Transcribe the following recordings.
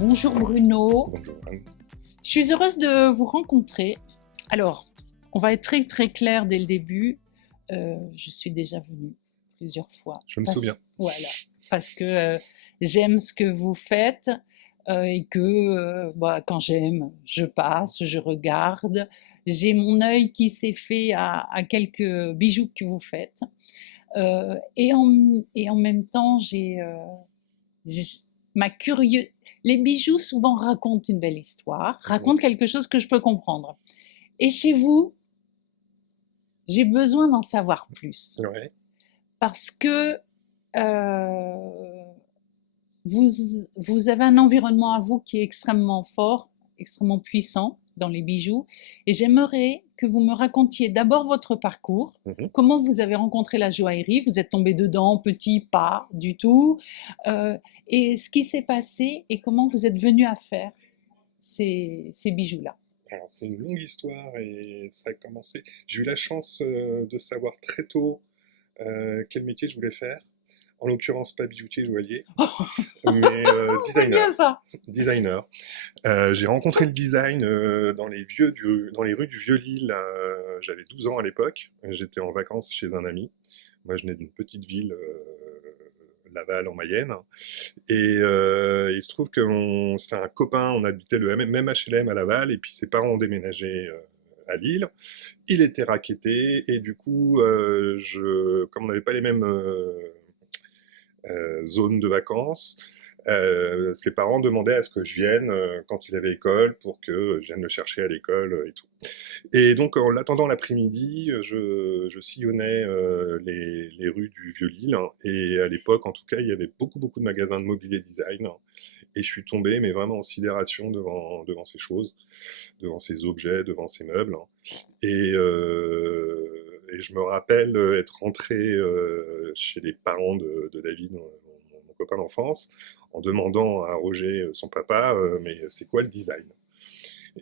Bonjour Bruno, Bonjour Anne. je suis heureuse de vous rencontrer. Alors, on va être très très clair dès le début. Je suis déjà venue plusieurs fois. Je me souviens. Voilà, parce que j'aime ce que vous faites et que quand j'aime, je passe, je regarde. J'ai mon œil qui s'est fait à quelques bijoux que vous faites. Et en même temps, j'ai ma curiosité. Les bijoux souvent racontent une belle histoire, racontent quelque chose que je peux comprendre. Et chez vous, j'ai besoin d'en savoir plus. Ouais. Parce que vous avez un environnement à vous qui est extrêmement fort, extrêmement puissant dans les bijoux. Et j'aimerais que vous me racontiez d'abord votre parcours, comment vous avez rencontré la joaillerie, vous êtes tombé dedans, petit, pas du tout, et ce qui s'est passé et comment vous êtes venu à faire ces bijoux-là. Alors, c'est une longue histoire et ça a commencé. J'ai eu la chance de savoir très tôt quel métier je voulais faire. En l'occurrence, pas bijoutier, joaillier, mais C'est bien ça. designer. J'ai rencontré le design dans les rues du Vieux-Lille. J'avais 12 ans à l'époque. J'étais en vacances chez un ami. Moi, je venais d'une petite ville, Laval, en Mayenne. Et il se trouve que c'était un copain, on habitait le même HLM à Laval, et puis ses parents ont déménagé à Lille. Il était racketté, et du coup, comme on n'avait pas les mêmes zones de vacances, ses parents demandaient à ce que je vienne quand il avait école pour que je vienne le chercher à l'école et tout. Et donc en l'attendant l'après-midi, je sillonnais les rues du Vieux-Lille, hein, et à l'époque en tout cas il y avait beaucoup de magasins de mobilier design, hein, et je suis tombé mais vraiment en sidération devant ces choses, devant ces objets, devant ces meubles, hein. Et je me rappelle être rentré chez les parents de David, mon copain d'enfance, en demandant à Roger, son papa, mais c'est quoi le design?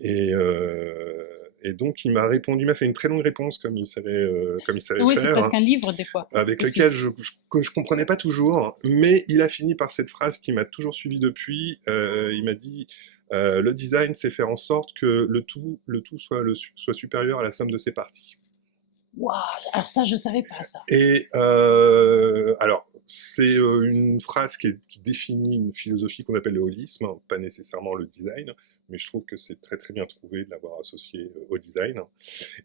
Et, euh, et donc il il m'a fait une très longue réponse comme il savait Oui, c'est faire, presque hein, un livre des fois. avec Aussi. lequel que je comprenais pas toujours, mais il a fini par cette phrase qui m'a toujours suivi depuis. Il m'a dit le design, c'est faire en sorte que le tout soit supérieur à la somme de ses parties. Waouh, alors ça, je savais pas ça. Et alors, c'est une phrase qui définit une philosophie qu'on appelle le holisme, hein, pas nécessairement le design, mais je trouve que c'est très bien trouvé de l'avoir associé au design.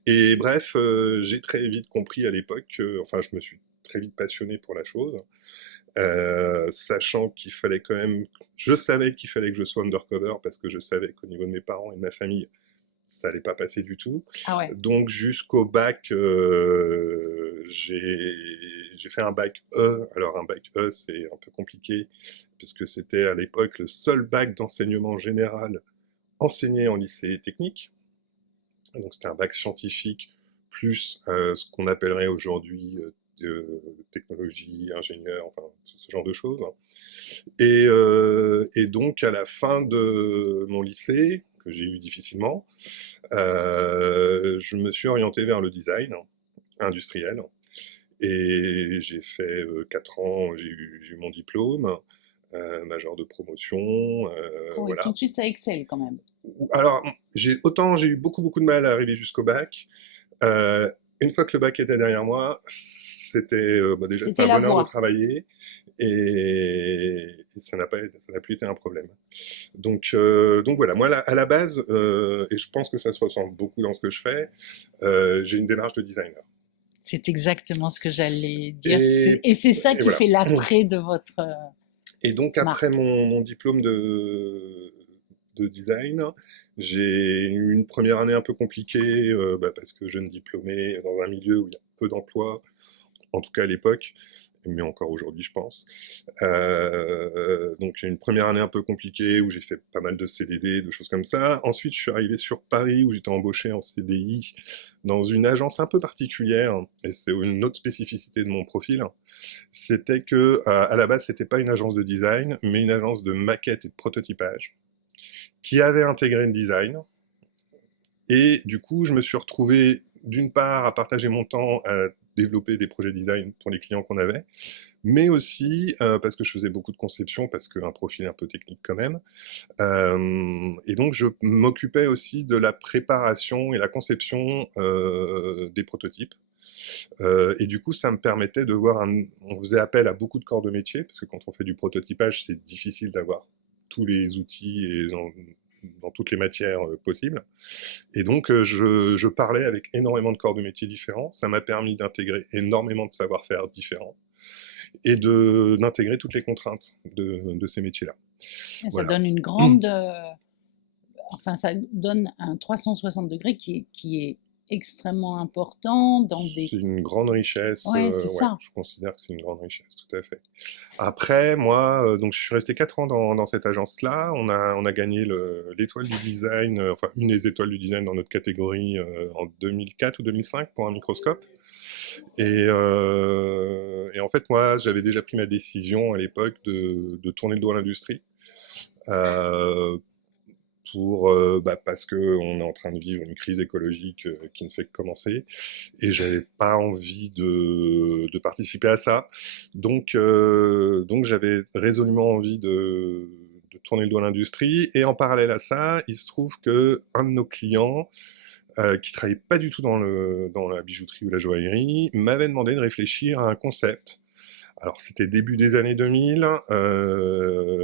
Et bref, j'ai très vite compris à l'époque, enfin, je me suis très vite passionné pour la chose, sachant qu'il fallait quand même, je savais qu'il fallait que je sois undercover parce que je savais qu'au niveau de mes parents et de ma famille, ça allait pas passer du tout. Ah ouais. Donc jusqu'au bac, j'ai fait un bac E. Alors un bac E, c'est un peu compliqué, puisque c'était à l'époque le seul bac d'enseignement général enseigné en lycée technique. Donc c'était un bac scientifique, plus ce qu'on appellerait aujourd'hui technologie, ingénieur, enfin ce genre de choses. Et donc à la fin de mon lycée, que j'ai eu difficilement, je me suis orienté vers le design industriel. Et j'ai fait 4 ans, j'ai eu mon diplôme, major de promotion, Oui, voilà. tout de suite, ça excelle quand même. Alors, autant j'ai eu beaucoup de mal à arriver jusqu'au bac. Une fois que le bac était derrière moi, déjà c'était C'était un la bonheur de voie. travailler, et ça n'a plus été un problème. Donc voilà, moi à la base, et je pense que ça se ressent beaucoup dans ce que je fais, j'ai une démarche de designer. C'est exactement ce que j'allais dire. Et, Et c'est ça et qui voilà. fait l'attrait de votre Et donc après marque. mon diplôme de design, j'ai eu une première année un peu compliquée, parce que jeune diplômé dans un milieu où il y a peu d'emplois, en tout cas à l'époque, mais encore aujourd'hui je pense. Donc j'ai eu une première année un peu compliquée où j'ai fait pas mal de CDD, de choses comme ça. Ensuite je suis arrivé sur Paris où j'étais embauché en CDI dans une agence un peu particulière, et c'est une autre spécificité de mon profil, c'était que à la base c'était pas une agence de design, mais une agence de maquette et de prototypage qui avait intégré le design. Et du coup, je me suis retrouvé d'une part à partager mon temps à développer des projets design pour les clients qu'on avait, mais aussi parce que je faisais beaucoup de conception, parce qu'un profil un peu technique quand même. Et donc, je m'occupais aussi de la préparation et la conception des prototypes. Et du coup, ça me permettait de voir on faisait appel à beaucoup de corps de métier, parce que quand on fait du prototypage, c'est difficile d'avoir tous les outils et dans toutes les matières possibles. Et donc, je parlais avec énormément de corps de métier différents. Ça m'a permis d'intégrer énormément de savoir-faire différents et d'intégrer toutes les contraintes de ces métiers-là. Et ça Voilà. donne une grande... enfin, ça donne un 360 degrés qui est extrêmement important dans des... C'est une grande richesse. Ouais, c'est Ouais, ça. je considère que c'est une grande richesse, tout à fait. Après, moi, donc je suis resté 4 ans dans cette agence-là. On a gagné l'étoile du design, enfin une des étoiles du design dans notre catégorie en 2004 ou 2005 pour un microscope. Et en fait, moi, j'avais déjà pris ma décision à l'époque de tourner le dos à l'industrie. Parce qu'on est en train de vivre une crise écologique qui ne fait que commencer, et j'avais pas envie de participer à ça. Donc j'avais résolument envie de tourner le dos à l'industrie, et en parallèle à ça, il se trouve que un de nos clients, qui travaillait pas du tout dans la bijouterie ou la joaillerie, m'avait demandé de réfléchir à un concept. Alors, c'était début des années 2000,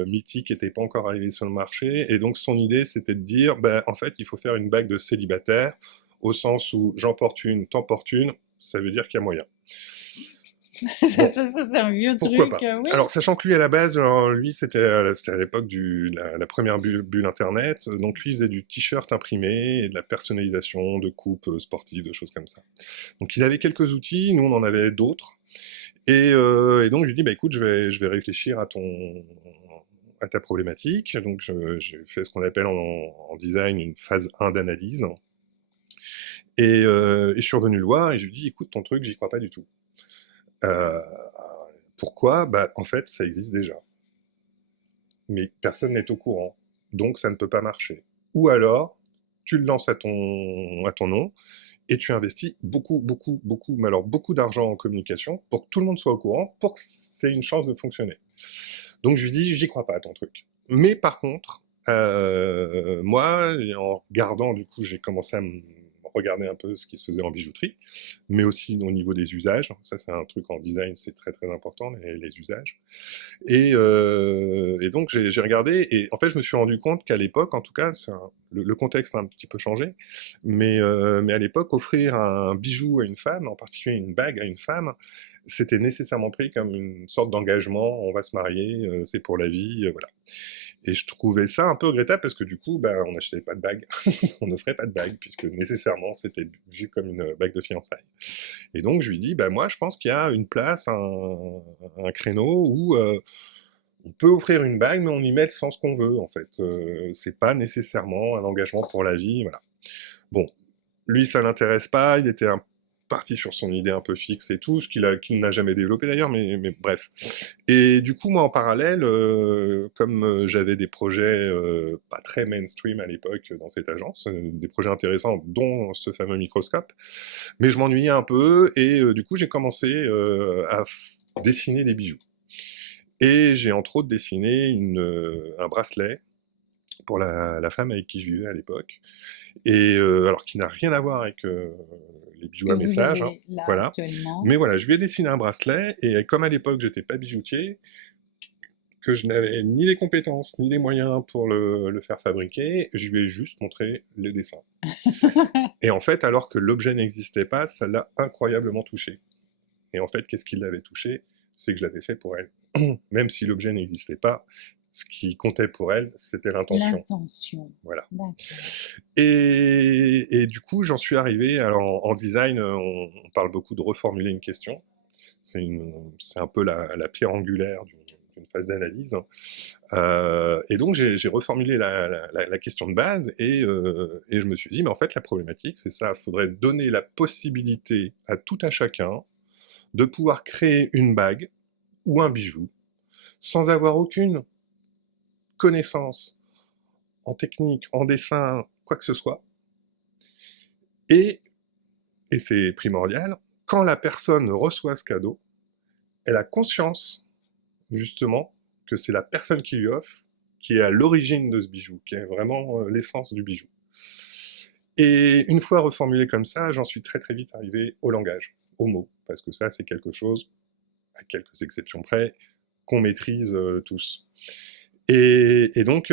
Mythique n'était pas encore arrivé sur le marché, et donc son idée, c'était de dire, en fait, il faut faire une bague de célibataire, au sens où j'en porte une, t'en portes une, ça veut dire qu'il y a moyen. Ça, c'est un vieux Pourquoi truc, pas? oui. Alors, sachant que lui, à la base, lui, c'était à l'époque de la première bulle Internet, donc lui, il faisait du t-shirt imprimé et de la personnalisation de coupes sportives, de choses comme ça. Donc, il avait quelques outils, nous, on en avait d'autres. Et donc, je lui dis, écoute, je vais réfléchir à ta problématique. Donc, j'ai fait ce qu'on appelle en design une phase 1 d'analyse. Et je suis revenu le voir et je lui dis, écoute, ton truc, j'y crois pas du tout. Pourquoi? En fait, ça existe déjà. Mais personne n'est au courant. Donc, ça ne peut pas marcher. Ou alors, tu le lances à ton nom, et tu investis beaucoup, beaucoup, beaucoup, mais alors beaucoup d'argent en communication pour que tout le monde soit au courant, pour que c'est une chance de fonctionner. Donc je lui dis, j'y crois pas à ton truc. Mais par contre, moi, en regardant, du coup, j'ai commencé à regarder un peu ce qui se faisait en bijouterie, mais aussi au niveau des usages. Ça, c'est un truc en design, c'est très très important, les usages. Et donc j'ai regardé, et en fait je me suis rendu compte qu'à l'époque, en tout cas, le contexte a un petit peu changé, mais à l'époque, offrir un bijou à une femme, en particulier une bague à une femme, c'était nécessairement pris comme une sorte d'engagement, on va se marier, c'est pour la vie, voilà. Et je trouvais ça un peu regrettable parce que du coup, on n'achetait pas de bague, on n'offrait pas de bague, puisque nécessairement c'était vu comme une bague de fiançailles. Et donc je lui dis, moi je pense qu'il y a une place, un créneau où on peut offrir une bague, mais on y met le sens qu'on veut, en fait. C'est pas nécessairement un engagement pour la vie, voilà. Bon, lui, ça l'intéresse pas, il était parti sur son idée un peu fixe et tout, qu'il n'a jamais développé d'ailleurs, mais bref. Et du coup, moi, en parallèle, comme j'avais des projets pas très mainstream à l'époque dans cette agence, des projets intéressants, dont ce fameux microscope, mais je m'ennuyais un peu, et du coup, j'ai commencé à dessiner des bijoux. Et j'ai entre autres dessiné un bracelet pour la femme avec qui je vivais à l'époque, et alors qui n'a rien à voir avec les Ce bijoux que à vous message, avez là voilà. actuellement. Mais voilà, je lui ai dessiné un bracelet, et comme à l'époque j'étais pas bijoutier, que je n'avais ni les compétences ni les moyens pour le faire fabriquer, je lui ai juste montré les dessins. Et en fait, alors que l'objet n'existait pas, ça l'a incroyablement touché. Et en fait, qu'est-ce qui l'avait touché? C'est que je l'avais fait pour elle. Même si l'objet n'existait pas, ce qui comptait pour elle, c'était l'intention. L'intention. Voilà. D'accord. Et du coup, j'en suis arrivé. Alors, en design, on parle beaucoup de reformuler une question. C'est un peu la pierre angulaire d'une phase d'analyse. Et donc, j'ai reformulé la question de base, et je me suis dit, mais en fait, la problématique, c'est ça. Il faudrait donner la possibilité à tout à chacun de pouvoir créer une bague ou un bijou sans avoir aucune connaissance en technique, en dessin, quoi que ce soit. Et c'est primordial, quand la personne reçoit ce cadeau, elle a conscience, justement, que c'est la personne qui lui offre qui est à l'origine de ce bijou, qui est vraiment l'essence du bijou. Et une fois reformulé comme ça, j'en suis très très vite arrivé au langage, aux mots, parce que ça, c'est quelque chose, à quelques exceptions près, qu'on maîtrise tous. Et donc,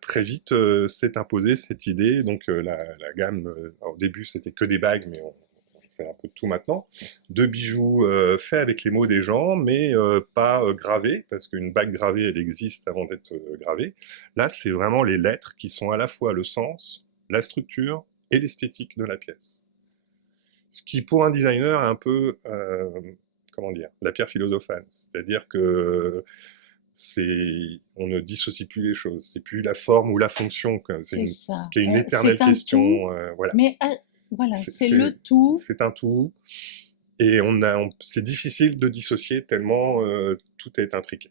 très vite, s'est imposée cette idée, donc la gamme, au début, c'était que des bagues, mais on fait un peu de tout maintenant, de bijoux faits avec les mots des gens, mais pas gravés, parce qu'une bague gravée, elle existe avant d'être gravée. Là, c'est vraiment les lettres qui sont à la fois le sens, la structure et l'esthétique de la pièce. Ce qui, pour un designer, est un peu, comment dire, la pierre philosophale. C'est-à-dire que on ne dissocie plus les choses. C'est plus la forme ou la fonction. C'est ça. Ce qui est une éternelle question. Voilà. Mais voilà, c'est le tout. C'est un tout. Et c'est difficile de dissocier tellement tout est intriqué.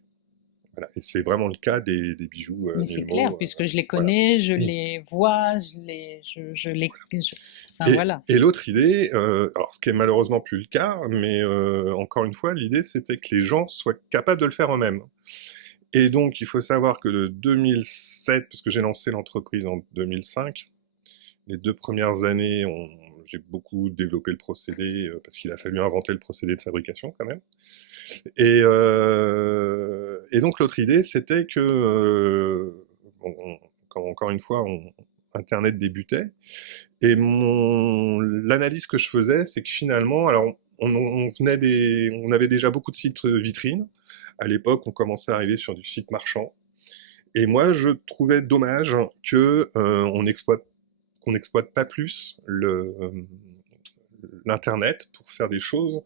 Voilà. Et c'est vraiment le cas des bijoux. Mais c'est clair, puisque je les connais, je les vois, enfin, voilà. Et l'autre idée, alors ce qui est malheureusement plus le cas, mais encore une fois, l'idée c'était que les gens soient capables de le faire eux-mêmes. Et donc, il faut savoir que de 2007, parce que j'ai lancé l'entreprise en 2005, les 2 premières années, j'ai beaucoup développé le procédé, parce qu'il a fallu inventer le procédé de fabrication quand même. Et donc l'autre idée, c'était que, encore une fois, Internet débutait, et l'analyse que je faisais, c'est que finalement, alors on avait déjà beaucoup de sites vitrines. À l'époque, on commençait à arriver sur du site marchand. Et moi, je trouvais dommage que qu'on n'exploite pas plus l'internet pour faire des choses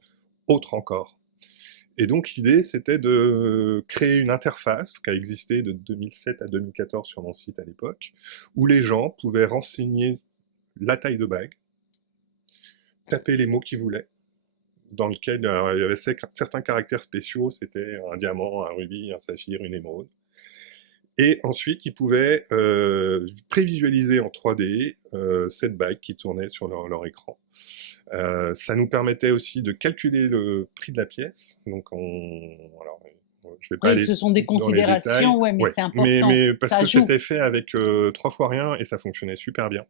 autres encore. Et donc l'idée, c'était de créer une interface qui a existé de 2007 à 2014 sur mon site à l'époque, où les gens pouvaient renseigner la taille de bague, taper les mots qu'ils voulaient, dans lequel il y avait certains caractères spéciaux, c'était un diamant, un rubis, un saphir, une émeraude. Et ensuite, ils pouvaient prévisualiser en 3D cette bague qui tournait sur leur écran. Ça nous permettait aussi de calculer le prix de la pièce. Donc, alors, je vais pas aller ce sont des dans les détails. considérations, ouais, mais c'est important. Mais parce ça que joue. c'était fait avec 3 fois rien et ça fonctionnait super bien.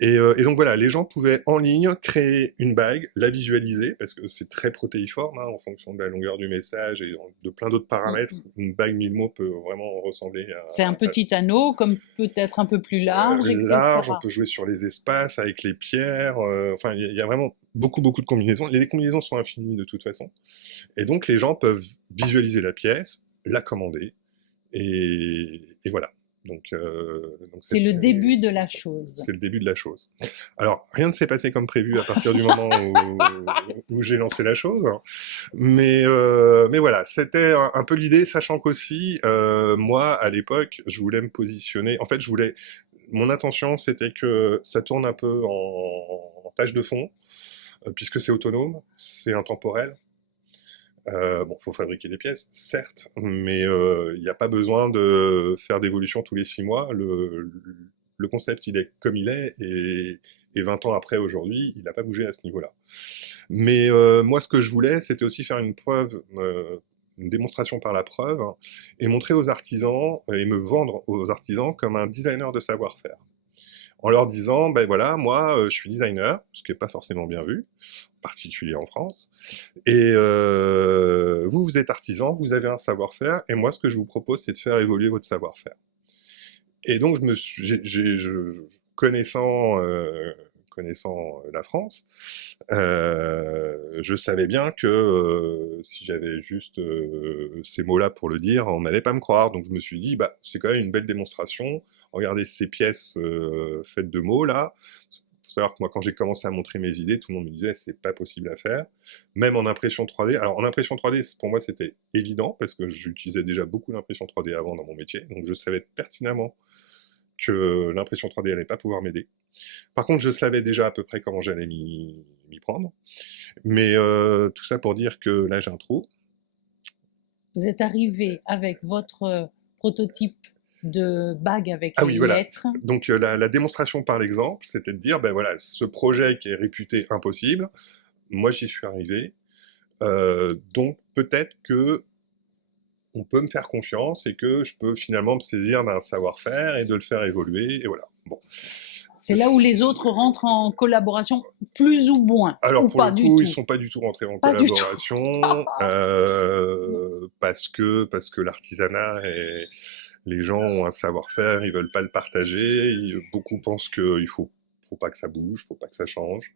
Et donc voilà, les gens pouvaient en ligne créer une bague, la visualiser, parce que c'est très protéiforme, hein, en fonction de la longueur du message et de plein d'autres paramètres. Une bague 1000 mots peut vraiment ressembler à... C'est un petit anneau, comme peut-être un peu plus large, etc. Large, on peut jouer sur les espaces avec les pierres. Enfin, il y a vraiment beaucoup de combinaisons. Les combinaisons sont infinies de toute façon. Et donc les gens peuvent visualiser la pièce, la commander, et voilà. Donc c'est le début de la chose. C'est le début de la chose. Alors, rien ne s'est passé comme prévu à partir du moment où j'ai lancé la chose. Mais voilà, c'était un peu l'idée, sachant qu'aussi, moi, à l'époque, je voulais me positionner... En fait, mon intention, c'était que ça tourne un peu en tâche de fond, puisque c'est autonome, c'est intemporel. Bon, faut fabriquer des pièces, certes, mais il n'y a pas besoin de faire d'évolution tous les 6 mois. Le concept, il est comme il est, et 20 ans après, aujourd'hui, il n'a pas bougé à ce niveau-là. Mais moi, ce que je voulais, c'était aussi faire une preuve, une démonstration par la preuve, et montrer aux artisans, et me vendre aux artisans comme un designer de savoir-faire. En leur disant, ben voilà, moi, je suis designer, ce qui n'est pas forcément bien vu, en particulier en France, et vous êtes artisan, vous avez un savoir-faire, et moi, ce que je vous propose, c'est de faire évoluer votre savoir-faire. Et donc, connaissant la France, je savais bien que si j'avais juste ces mots-là pour le dire, on n'allait pas me croire. Donc je me suis dit, bah, c'est quand même une belle démonstration. Regardez ces pièces faites de mots là. Il faut savoir que moi, quand j'ai commencé à montrer mes idées, tout le monde me disait c'est pas possible à faire. Même en impression 3D. Alors en impression 3D, pour moi, c'était évident parce que j'utilisais déjà beaucoup d'impression 3D avant dans mon métier. Donc je savais pertinemment que l'impression 3D n'allait pas pouvoir m'aider. Par contre, je savais déjà à peu près comment j'allais m'y prendre. Mais tout ça pour dire que là, j'ai un trou. Vous êtes arrivé avec votre prototype de bague avec les lettres. Donc la démonstration par l'exemple, c'était de dire, ben voilà, ce projet qui est réputé impossible, moi j'y suis arrivé, donc peut-être que on peut me faire confiance et que je peux finalement me saisir d'un savoir-faire et de le faire évoluer, et voilà. Bon. C'est là où les autres rentrent en collaboration, plus ou moins, Alors ou pour pas le du coup, ils tout. sont pas du tout rentrés en Pas du tout. collaboration, parce que l'artisanat est les gens ont un savoir-faire, ils veulent pas le partager, beaucoup pensent qu'il faut pas que ça bouge, faut pas que ça change.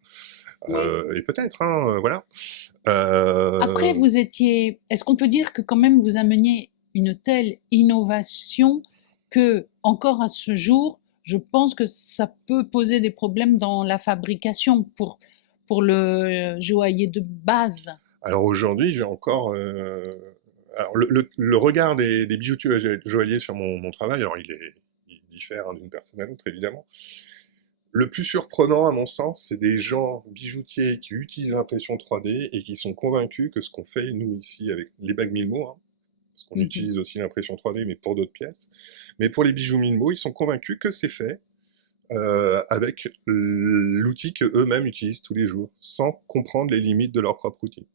Oui. Et peut-être, hein, voilà. Après, est-ce qu'on peut dire que quand même vous ameniez une telle innovation que, encore à ce jour, je pense que ça peut poser des problèmes dans la fabrication pour le joaillier de base. Alors aujourd'hui, j'ai encore... alors le regard des bijoutiers joailliers sur mon travail, alors il diffère, hein, d'une personne à l'autre, évidemment. Le plus surprenant, à mon sens, c'est des gens bijoutiers qui utilisent l'impression 3D et qui sont convaincus que ce qu'on fait, nous, ici, avec les bagues Milmo, hein, parce qu'on utilise aussi l'impression 3D, mais pour d'autres pièces, mais pour les bijoux Milmo, ils sont convaincus que c'est fait avec l'outil qu'eux-mêmes utilisent tous les jours, sans comprendre les limites de leur propre outil.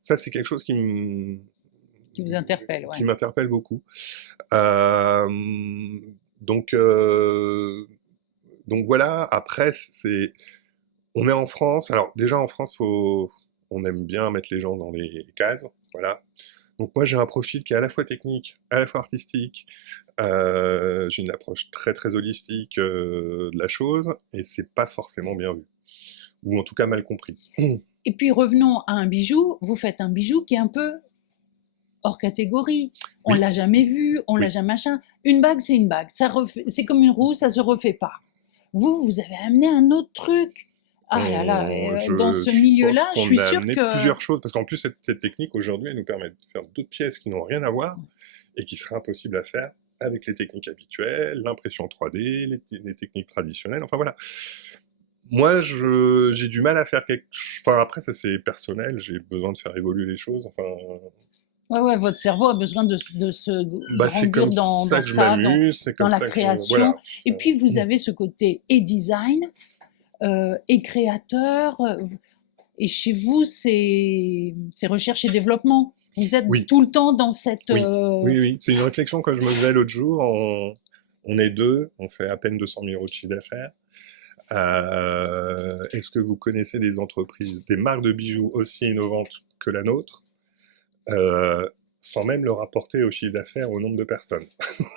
Ça, c'est quelque chose qui vous interpelle, ouais. Qui m'interpelle beaucoup. Euh, donc, euh, donc voilà, après, on est en France. Alors déjà en France, on aime bien mettre les gens dans les cases, voilà. Donc moi j'ai un profil qui est à la fois technique, à la fois artistique. J'ai une approche très très holistique de la chose, et c'est pas forcément bien vu, ou en tout cas mal compris. Et puis revenons à un bijou. Vous faites un bijou qui est un peu hors catégorie. On Oui. l'a jamais vu, on l'a jamais machin. Une bague, c'est une bague. C'est comme une roue, ça se refait pas. Vous avez amené un autre truc. Ah là là, dans ce milieu-là, je suis sûre que... plusieurs choses, parce qu'en plus, cette technique, aujourd'hui, elle nous permet de faire d'autres pièces qui n'ont rien à voir, et qui seraient impossibles à faire avec les techniques habituelles, l'impression 3D, les techniques traditionnelles, enfin voilà. Moi, j'ai du mal à faire quelque chose... Enfin, après, ça c'est personnel, j'ai besoin de faire évoluer les choses, enfin... Ouais, votre cerveau a besoin de se grandir dans la création. Voilà. Et puis, vous avez ce côté et design, et créateur. Et chez vous, c'est recherche et développement. Vous êtes tout le temps dans cette... Oui. C'est une réflexion que je me faisais l'autre jour. On est deux, on fait à peine 200 000 euros de chiffre d'affaires. Est-ce que vous connaissez des entreprises, des marques de bijoux aussi innovantes que la nôtre, sans même le rapporter au chiffre d'affaires, au nombre de personnes?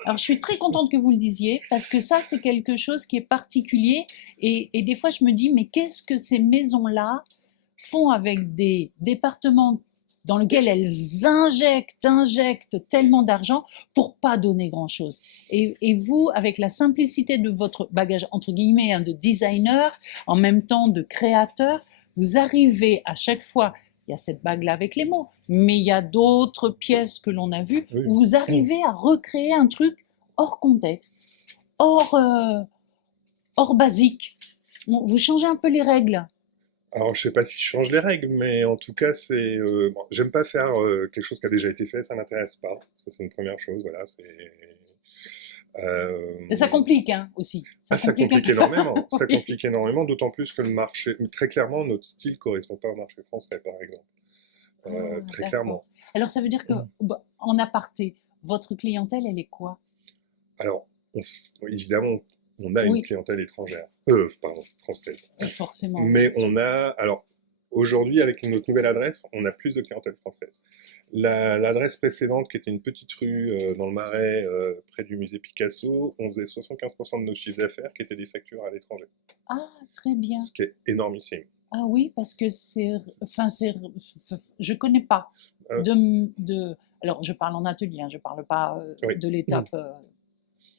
Alors, je suis très contente que vous le disiez, parce que ça, c'est quelque chose qui est particulier. Et des fois, je me dis, mais qu'est-ce que ces maisons-là font avec des départements dans lesquels elles injectent tellement d'argent pour pas donner grand-chose. Et vous, avec la simplicité de votre bagage, entre guillemets, hein, de designer, en même temps de créateur, vous arrivez à chaque fois... Il y a cette bague-là avec les mots, mais il y a d'autres pièces que l'on a vues où vous arrivez à recréer un truc hors contexte, hors basique. Bon, vous changez un peu les règles. Alors, je sais pas si je change les règles, mais en tout cas, c'est... bon, j'aime pas faire quelque chose qui a déjà été fait, ça m'intéresse pas. Ça, c'est une première chose, voilà, c'est... Et ça complique, hein, aussi. Ça complique énormément. Ça complique énormément, d'autant plus que le marché... Très clairement, notre style correspond pas au marché français, par exemple. Très clairement. Alors, ça veut dire que, en aparté, votre clientèle, elle est quoi? Alors, évidemment, on a une clientèle étrangère. Pardon, française. Forcément. Mais on a... Alors, aujourd'hui, avec notre nouvelle adresse, on a plus de clientèle française. L'adresse précédente, qui était une petite rue dans le Marais, près du musée Picasso, on faisait 75% de nos chiffres d'affaires qui étaient des factures à l'étranger. Ah, très bien. Ce qui est énormissime. Ah oui, parce que je connais pas alors, je parle en atelier, hein, je parle pas de l'étape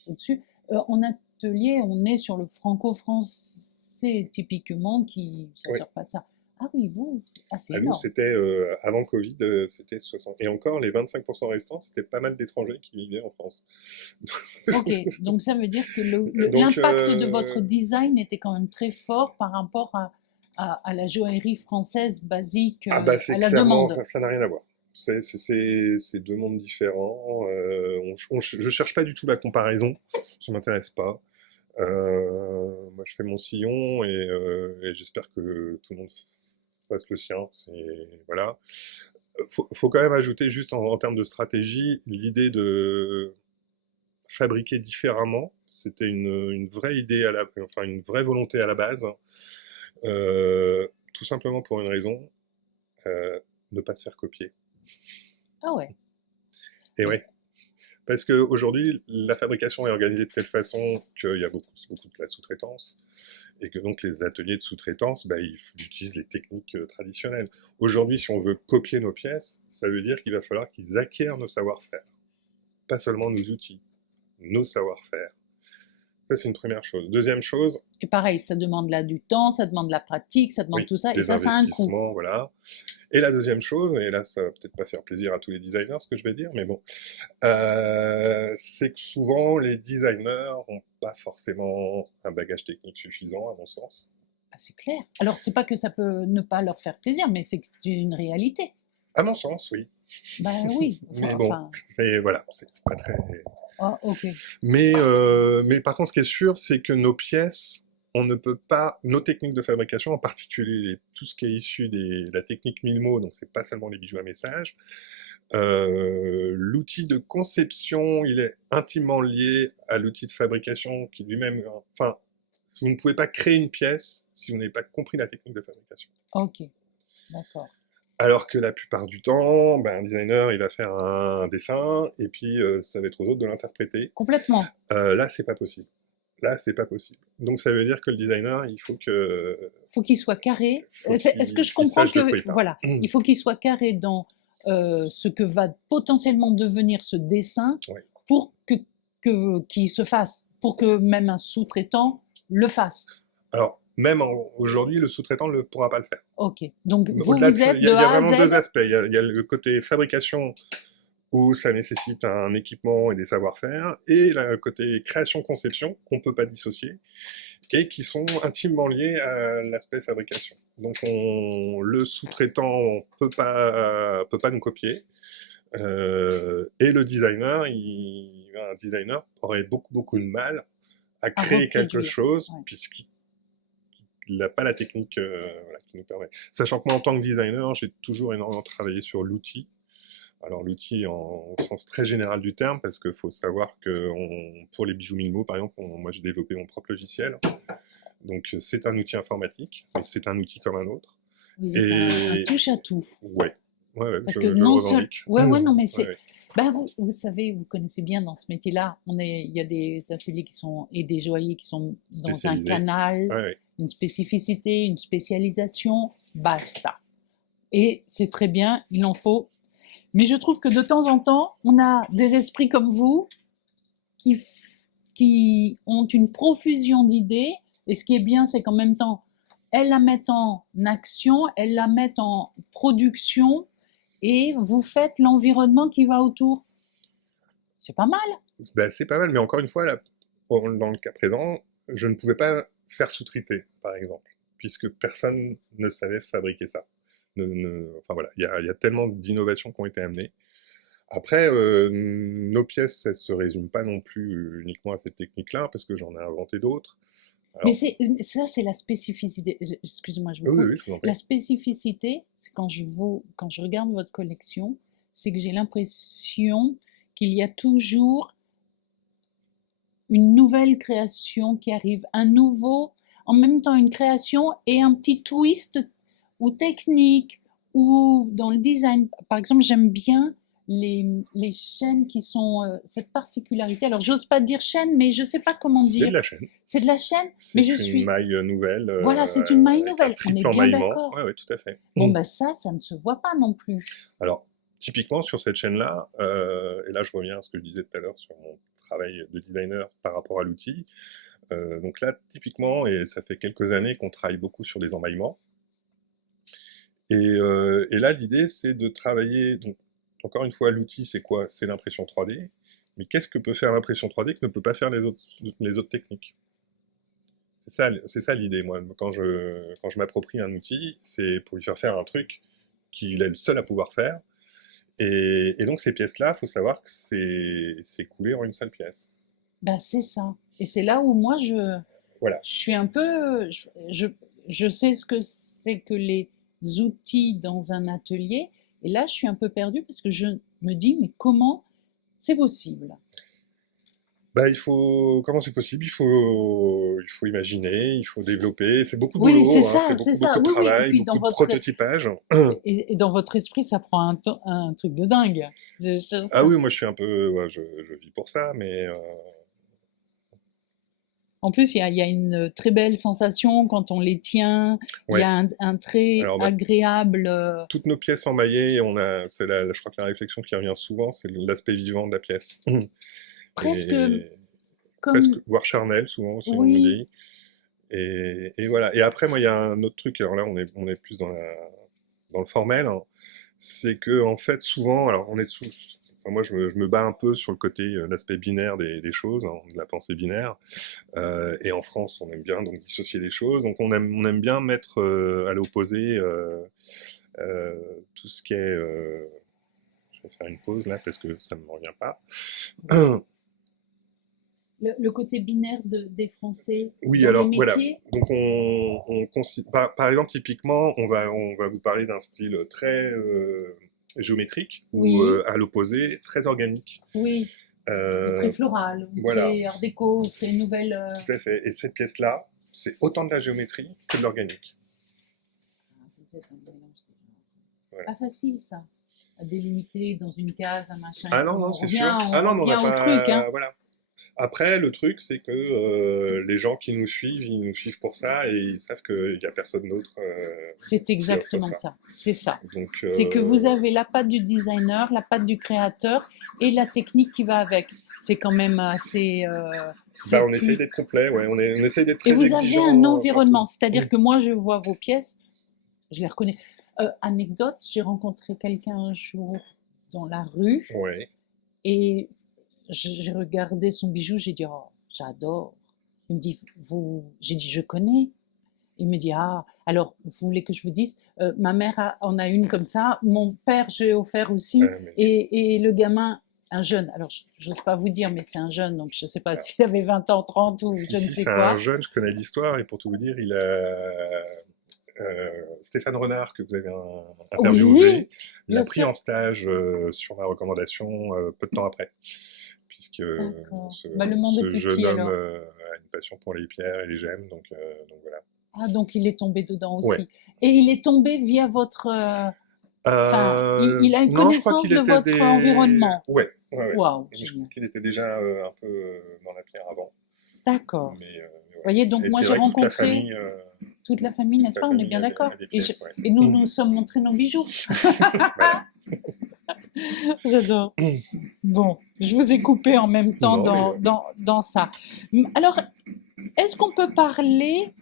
au-dessus. En atelier, on est sur le franco-français typiquement qui ne sort pas de ça. Ah oui, vous, c'est énorme. Nous, c'était, avant Covid, c'était 60. Et encore, les 25% restants, c'était pas mal d'étrangers qui vivaient en France. Ok, donc ça veut dire que l'impact de votre design était quand même très fort par rapport à la joaillerie française basique, à la demande. Ça n'a rien à voir. C'est deux mondes différents. Je cherche pas du tout la comparaison, ça m'intéresse pas. Moi, je fais mon sillon et j'espère que tout le monde fasse le sien. Voilà. Faut quand même ajouter, juste en termes de stratégie, l'idée de fabriquer différemment. C'était une vraie idée, enfin une vraie volonté à la base. Tout simplement pour une raison, ne pas se faire copier. Ah ouais. Et ouais. Parce qu'aujourd'hui, la fabrication est organisée de telle façon qu'il y a beaucoup de la sous-traitance, et que donc les ateliers de sous-traitance, ils utilisent les techniques traditionnelles. Aujourd'hui, si on veut copier nos pièces, ça veut dire qu'il va falloir qu'ils acquièrent nos savoir-faire. Pas seulement nos outils, nos savoir-faire. Ça, c'est une première chose. Deuxième chose... Et pareil, ça demande là du temps, ça demande de la pratique, ça demande tout ça, et ça a un coût. Voilà. Et la deuxième chose, et là, ça va peut-être pas faire plaisir à tous les designers, ce que je vais dire, mais bon, c'est que souvent, les designers n'ont pas forcément un bagage technique suffisant, à mon sens. Ah, c'est clair. Alors, c'est pas que ça peut ne pas leur faire plaisir, mais c'est une réalité. À mon sens, oui. Oui. Mais bon, voilà, c'est pas très... Ah, ok. Mais par contre, ce qui est sûr, c'est que nos pièces, on ne peut pas... Nos techniques de fabrication, en particulier tout ce qui est issu de la technique Milmo, donc c'est pas seulement les bijoux à message, l'outil de conception, il est intimement lié à l'outil de fabrication qui lui-même... Enfin, vous ne pouvez pas créer une pièce si vous n'avez pas compris la technique de fabrication. Ok, d'accord. Alors que la plupart du temps, un designer, il va faire un dessin, et puis ça va être aux autres de l'interpréter. Complètement. Là, c'est pas possible. Là, c'est pas possible. Donc ça veut dire que le designer, il faut que... Faut qu'il soit carré. Est-ce que je comprends que... Voilà, il faut qu'il soit carré dans ce que va potentiellement devenir ce dessin pour qu'il se fasse, pour que même un sous-traitant le fasse. Alors, même aujourd'hui, le sous-traitant ne pourra pas le faire. Ok, donc vous êtes de A à Z. Il y a vraiment deux aspects. Il y a le côté fabrication, où ça nécessite un équipement et des savoir-faire, et le côté création-conception, qu'on ne peut pas dissocier, et qui sont intimement liés à l'aspect fabrication. Donc le sous-traitant peut pas nous copier, et le designer, un designer aurait beaucoup de mal à créer quelque chose, puisqu'il n'a pas la technique qui nous permet. Sachant que moi, en tant que designer, j'ai toujours énormément travaillé sur l'outil. Alors l'outil au sens très général du terme, parce qu'il faut savoir que pour les bijoux Milmo, par exemple, moi j'ai développé mon propre logiciel. Donc c'est un outil informatique, mais c'est un outil comme un autre. Vous êtes un touche-à-tout. Ouais, parce que non seul... non mais c'est... vous savez, vous connaissez bien dans ce métier-là, il y a des ateliers et des joailliers qui sont dans un canal, une spécificité, une spécialisation, basta. Et c'est très bien, il en faut. Mais je trouve que de temps en temps, on a des esprits comme vous qui ont une profusion d'idées. Et ce qui est bien, c'est qu'en même temps, elles la mettent en action, elles la mettent en production, et vous faites l'environnement qui va autour. C'est pas mal. C'est pas mal, mais encore une fois, là, dans le cas présent, je ne pouvais pas faire sous-traiter, par exemple, puisque personne ne savait fabriquer ça. Enfin voilà, il y a tellement d'innovations qui ont été amenées. Après, nos pièces, elles ne se résument pas non plus uniquement à cette technique-là, parce que j'en ai inventé d'autres. Mais ça, c'est la spécificité. Excusez-moi, je vous coupe. Oui, je vous en prie. La spécificité, c'est quand je regarde votre collection, c'est que j'ai l'impression qu'il y a toujours une nouvelle création qui arrive, en même temps une création et un petit twist ou technique ou dans le design. Par exemple, j'aime bien les chaînes qui sont cette particularité. Alors, j'ose pas dire chaîne, mais je sais pas comment dire. C'est de la chaîne. C'est de la chaîne, mais c'est une maille nouvelle. Voilà, c'est une maille nouvelle. On est bien d'accord. Oui, tout à fait. Bon, ça ne se voit pas non plus. Alors, typiquement sur cette chaîne-là, et là je reviens à ce que je disais tout à l'heure sur mon travail de designer par rapport à l'outil. Donc là, typiquement, et ça fait quelques années qu'on travaille beaucoup sur des emmaillements. Et là, l'idée, c'est de travailler... Donc, encore une fois, l'outil, c'est quoi? C'est l'impression 3D. Mais qu'est-ce que peut faire l'impression 3D que ne peut pas faire les autres techniques? C'est ça l'idée, moi. Quand je m'approprie un outil, c'est pour lui faire un truc qu'il est le seul à pouvoir faire. Et donc, ces pièces-là, il faut savoir que c'est coulé en une seule pièce. C'est ça. Et c'est là où moi, voilà. Je suis un peu... Je sais ce que c'est que les outils dans un atelier. Et là, je suis un peu perdue parce que je me dis, mais comment c'est possible? Bah, comment c'est possible? Il faut imaginer, il faut développer. C'est beaucoup de Oui, c'est boulot, hein, ça, c'est ça. beaucoup de Oui, oui. Et travail, puis beaucoup de prototypage. et dans votre esprit, ça prend un truc de dingue. Ah oui, moi je suis un peu, ouais, je vis pour ça, mais En plus, il y a une très belle sensation quand on les tient. Il y ouais. a un très Alors bah, agréable, toutes nos pièces emmaillées, je crois que la réflexion qui revient souvent, c'est l'aspect vivant de la pièce. presque Et presque, comme, voire charnel, souvent aussi on me oui, dit. Et voilà. Et après, moi, il y a un autre truc. Alors là, on est plus dans le formel, hein. C'est que en fait, souvent, alors on est enfin, moi, je me bats un peu sur le côté, l'aspect binaire des choses, hein, de la pensée binaire. Et en France, on aime bien donc dissocier les choses. Donc on aime bien mettre à l'opposé euh, tout ce qui est. Je vais faire une pause là parce que ça ne me revient pas. le côté binaire des Français Oui, dans les alors voilà. métiers. Donc par exemple, typiquement, on va vous parler d'un style très géométrique ou Oui, à l'opposé, très organique. oui, ou très Euh, floral, ou voilà, très art déco, ou très nouvelle. tout à fait. Et cette pièce-là, c'est autant de la géométrie que de l'organique. Vous êtes un mélange des genres. Voilà. Pas facile ça, à délimiter dans une case, un machin. Ah non, non, c'est sûr. Ah non, On mais on n'a revient au truc, hein. pas. Voilà. Après, le truc, c'est que les gens qui nous suivent, ils nous suivent pour ça et ils savent qu'il n'y a personne d'autre C'est qui offre exactement ça. ça. C'est ça. Donc, C'est que vous avez la patte du designer, la patte du créateur et la technique qui va avec. C'est quand même assez. bah, C'est on essaye plus. d'être complet, ouais. On essaye d'être Et très vous avez un exigeant partout. environnement, c'est-à-dire que moi, je vois vos pièces, je les reconnais. Anecdote, j'ai rencontré quelqu'un un jour dans la rue Ouais. et j'ai regardé son bijou, j'ai dit, oh, j'adore. Il me dit, j'ai dit, je connais. Il me dit, ah, alors, vous voulez que je vous dise, ma mère en a une comme ça, mon père, j'ai offert aussi, Mais, et le gamin, un jeune, alors, j'ose pas vous dire, mais c'est un jeune, donc je sais pas ah, s'il avait 20 ans, 30 ou si, je ne si, sais c'est un quoi. jeune, je connais l'histoire, et pour tout vous dire, il a. Stéphane Renard, que vous avez Oui, interviewé, l'a bien pris sûr. en stage sur ma recommandation peu de temps après, puisque D'accord. Bah, le monde est ce jeune petit homme alors. a une passion pour les pierres et les gemmes, donc voilà. Ah, donc il est tombé dedans Ouais. aussi. Et il est tombé via votre. Enfin, il a une Non, je crois connaissance qu'il de était votre des. environnement. Ouais, ouais, ouais. Waouh, Je crois génial. qu'il était déjà un peu dans la pierre avant. D'accord. Mais Vous ouais. voyez, donc Et moi c'est j'ai vrai que rencontré toute n'est-ce toute la pas? On est famille bien d'accord. a des pièces, ouais. Et nous nous sommes montrés nos bijoux. Voilà. J'adore. Bon, je vous ai coupé en même temps Non, mais dans ça. Alors, est-ce qu'on peut parler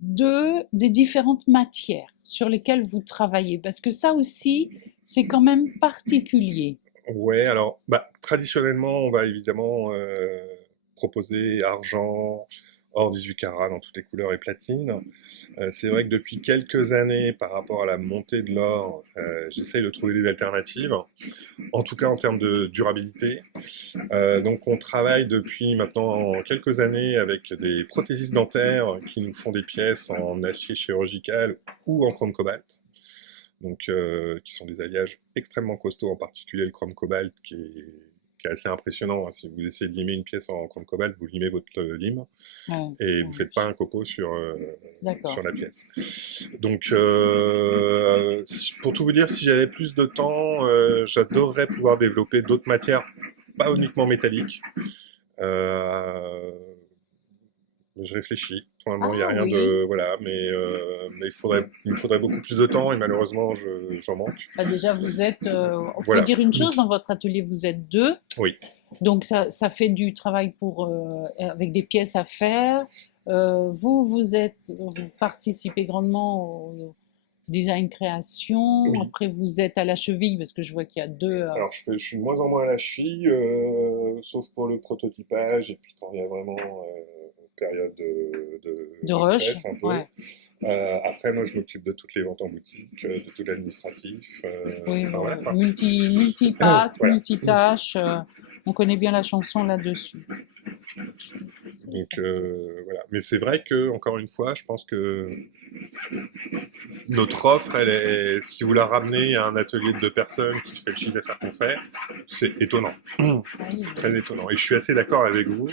des différentes matières sur lesquelles vous travaillez? Parce que ça aussi, c'est quand même particulier. ouais, alors, bah, traditionnellement, on va évidemment proposer argent, or 18 carats dans toutes les couleurs et platine. C'est vrai que depuis quelques années, par rapport à la montée de l'or, j'essaye de trouver des alternatives, en tout cas en termes de durabilité. Donc on travaille depuis maintenant quelques années avec des prothésistes dentaires qui nous font des pièces en acier chirurgical ou en chrome cobalt. Donc, qui sont des alliages extrêmement costauds, en particulier le chrome cobalt qui est assez impressionnant, hein. Si vous essayez de limer une pièce en chrome cobalt, vous limez votre lime Ouais, et vous ne ouais, faites pas un copeau d'accord. sur la pièce. Donc, pour tout vous dire, si j'avais plus de temps, j'adorerais pouvoir développer d'autres matières, pas uniquement métalliques. Euh, je réfléchis. Pour le moment, il n'y a Ah rien oui. de. Voilà, mais il me faudrait beaucoup plus de temps et malheureusement, j'en manque. Bah déjà, vous êtes, faut Voilà. dire une chose, dans votre atelier, vous êtes deux. Oui. Donc ça fait du travail avec des pièces à faire. Vous participez grandement au design création. Oui. Après, vous êtes à la cheville parce que je vois qu'il y a deux. Alors, je suis de moins en moins à la cheville, sauf pour le prototypage et puis quand il y a vraiment période De de rush, stress un peu. ouais. Après, moi, je m'occupe de toutes les ventes en boutique, de tout l'administratif. Oui, Enfin, voilà, quoi. multipasse, Voilà. multitâche. On connaît bien la chanson là-dessus. Donc voilà. Mais c'est vrai que, encore une fois, je pense que notre offre, elle est, si vous la ramenez à un atelier de 2 personnes qui fait le chiffre d'affaires qu'on fait, c'est étonnant. C'est très étonnant. Et je suis assez d'accord avec vous.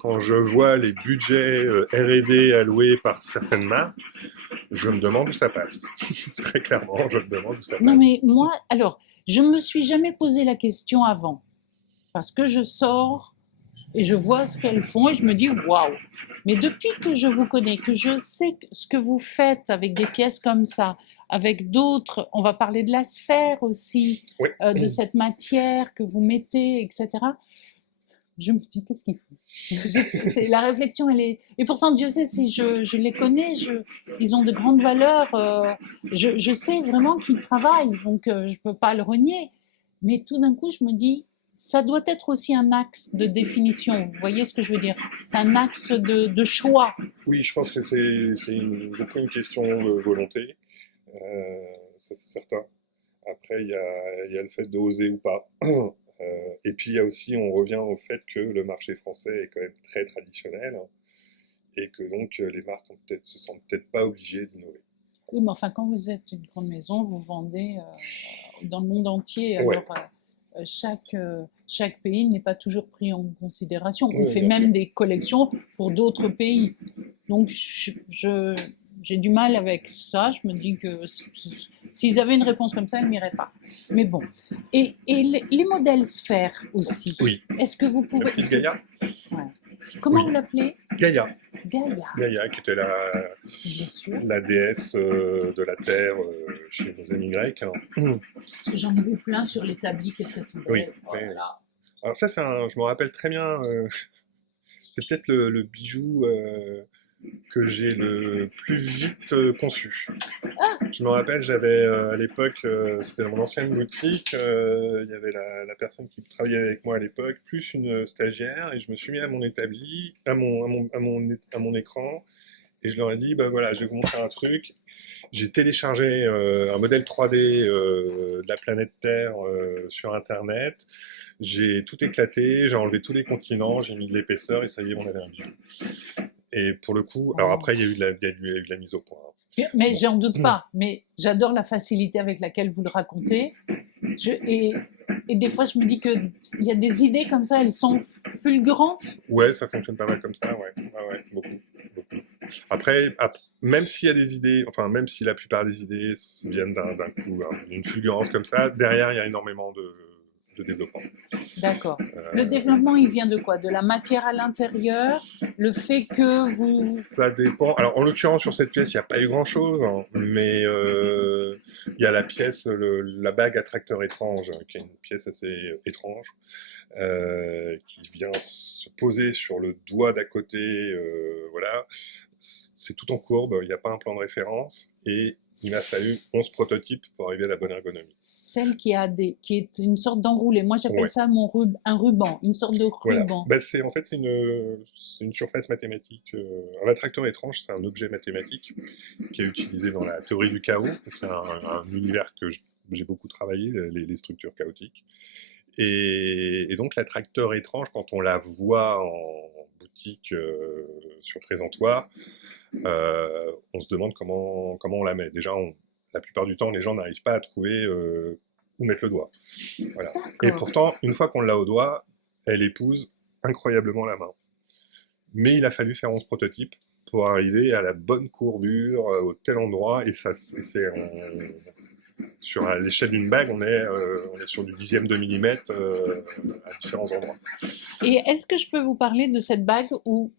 Quand je vois les budgets R&D alloués par certaines marques, je me demande où ça passe. Très clairement, je me demande où ça passe. Non, mais moi, alors, je me suis jamais posé la question avant. Parce que je sors et je vois ce qu'elles font et je me dis waouh. Mais depuis que je vous connais, que je sais ce que vous faites avec des pièces comme ça, avec d'autres, on va parler de la sphère aussi, Oui. de cette matière que vous mettez, etc. Je me dis qu'est-ce qu'ils font. La réflexion, elle est. Et pourtant, Dieu sait si je les connais, ils ont de grandes valeurs. Je sais vraiment qu'ils travaillent, donc je peux pas le renier. Mais tout d'un coup, je me dis, ça doit être aussi un axe de définition. Vous voyez ce que je veux dire? C'est un axe de choix. Oui, je pense que c'est beaucoup une question de volonté. Ça, c'est certain. Après, il y a le fait d'oser ou pas. Et puis, il y a aussi, on revient au fait que le marché français est quand même très traditionnel et que donc les marques se sentent peut-être pas obligées d'innover. Oui, mais enfin, quand vous êtes une grande maison, vous vendez dans le monde entier. Ouais. Alors, chaque pays n'est pas toujours pris en considération. On Oui, fait bien même sûr. des collections pour d'autres pays. Donc, j'ai du mal avec ça. Je me dis que s'ils avaient une réponse comme ça, ils n'iraient pas. Mais bon. Et les modèles sphères aussi. Oui. Est-ce que vous pouvez... Plus Gaïa. Ouais. Comment Oui. vous l'appelez? Gaïa. Gaïa. Gaïa, qui était Bien sûr. la déesse de la terre chez nos amis grecs. Parce que j'en ai vu plein sur l'établi. Qu'est-ce qu'elles sont belles. Oui. Oh là là. Alors ça, je me rappelle très bien. C'est peut-être le bijou que j'ai le plus vite conçu. Je me rappelle, j'avais à l'époque, c'était dans mon ancienne boutique, il y avait la personne qui travaillait avec moi à l'époque, plus une stagiaire, et je me suis mis à mon établi, à mon écran, et je leur ai dit, bah voilà, je vais vous montrer un truc. J'ai téléchargé un modèle 3D de la planète Terre sur Internet. J'ai tout éclaté, j'ai enlevé tous les continents, j'ai mis de l'épaisseur et ça y est, on avait un bijou. Et pour le coup, alors après, il y a eu de la mise au point. Mais Bon. j'en doute pas. Mais j'adore la facilité avec laquelle vous le racontez. Et des fois, je me dis qu'il y a des idées comme ça, elles sont fulgurantes. Ouais, ça fonctionne pas mal comme ça, ouais. Ouais, beaucoup. Après, même s'il y a des idées, enfin, même si la plupart des idées viennent d'un coup, d'une fulgurance comme ça, derrière, il y a énormément de développement. D'accord. Le développement, il vient de quoi? De la matière à l'intérieur? Le fait que vous... Ça dépend. Alors, en l'occurrence, sur cette pièce, il n'y a pas eu grand-chose, hein, mais il y a la pièce, la bague à tracteur étrange, qui est une pièce assez étrange, qui vient se poser sur le doigt d'à côté, voilà. C'est tout en courbe, il n'y a pas un plan de référence, et il m'a fallu 11 prototypes pour arriver à la bonne ergonomie. Celle qui est une sorte d'enroulé. Moi, j'appelle Ouais. ça un ruban, une sorte de Voilà. ruban. Bah, c'est une surface mathématique. Un attracteur étrange, c'est un objet mathématique qui est utilisé dans la théorie du chaos. C'est un univers que j'ai beaucoup travaillé, les structures chaotiques. Et donc l'attracteur étrange, quand on la voit en boutique sur présentoir, on se demande comment on la met. Déjà, la plupart du temps, les gens n'arrivent pas à trouver où mettre le doigt. Voilà. Et pourtant, une fois qu'on l'a au doigt, elle épouse incroyablement la main. Mais il a fallu faire 11 prototypes pour arriver à la bonne courbure, au tel endroit, et sur l'échelle d'une bague, on est sur du 10e de millimètre à différents endroits. Et est-ce que je peux vous parler de cette bague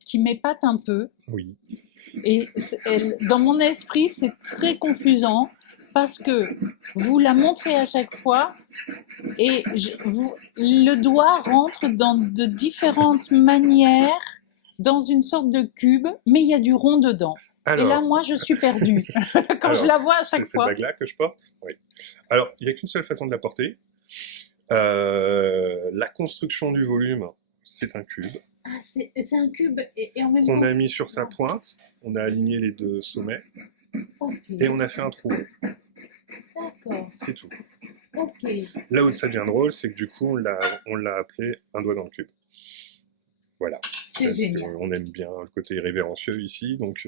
qui m'épate un peu? Oui. Et dans mon esprit, c'est très confusant parce que vous la montrez à chaque fois et le doigt rentre de différentes manières dans une sorte de cube, mais il y a du rond dedans. Alors, et là, moi, je suis perdue quand je la vois à chaque fois. C'est cette bague-là que je porte. Oui. Alors, il n'y a qu'une seule façon de la porter. La construction du volume, c'est un cube. Ah, c'est un cube et en même qu'on temps... a mis sur sa pointe. On a aligné les deux sommets. Okay. Et on a fait un trou. D'accord. C'est tout. Ok. Là où ça devient drôle, c'est que du coup, on l'a appelé un doigt dans le cube. Voilà. C'est parce génial. qu'on aime bien le côté révérencieux ici. Donc,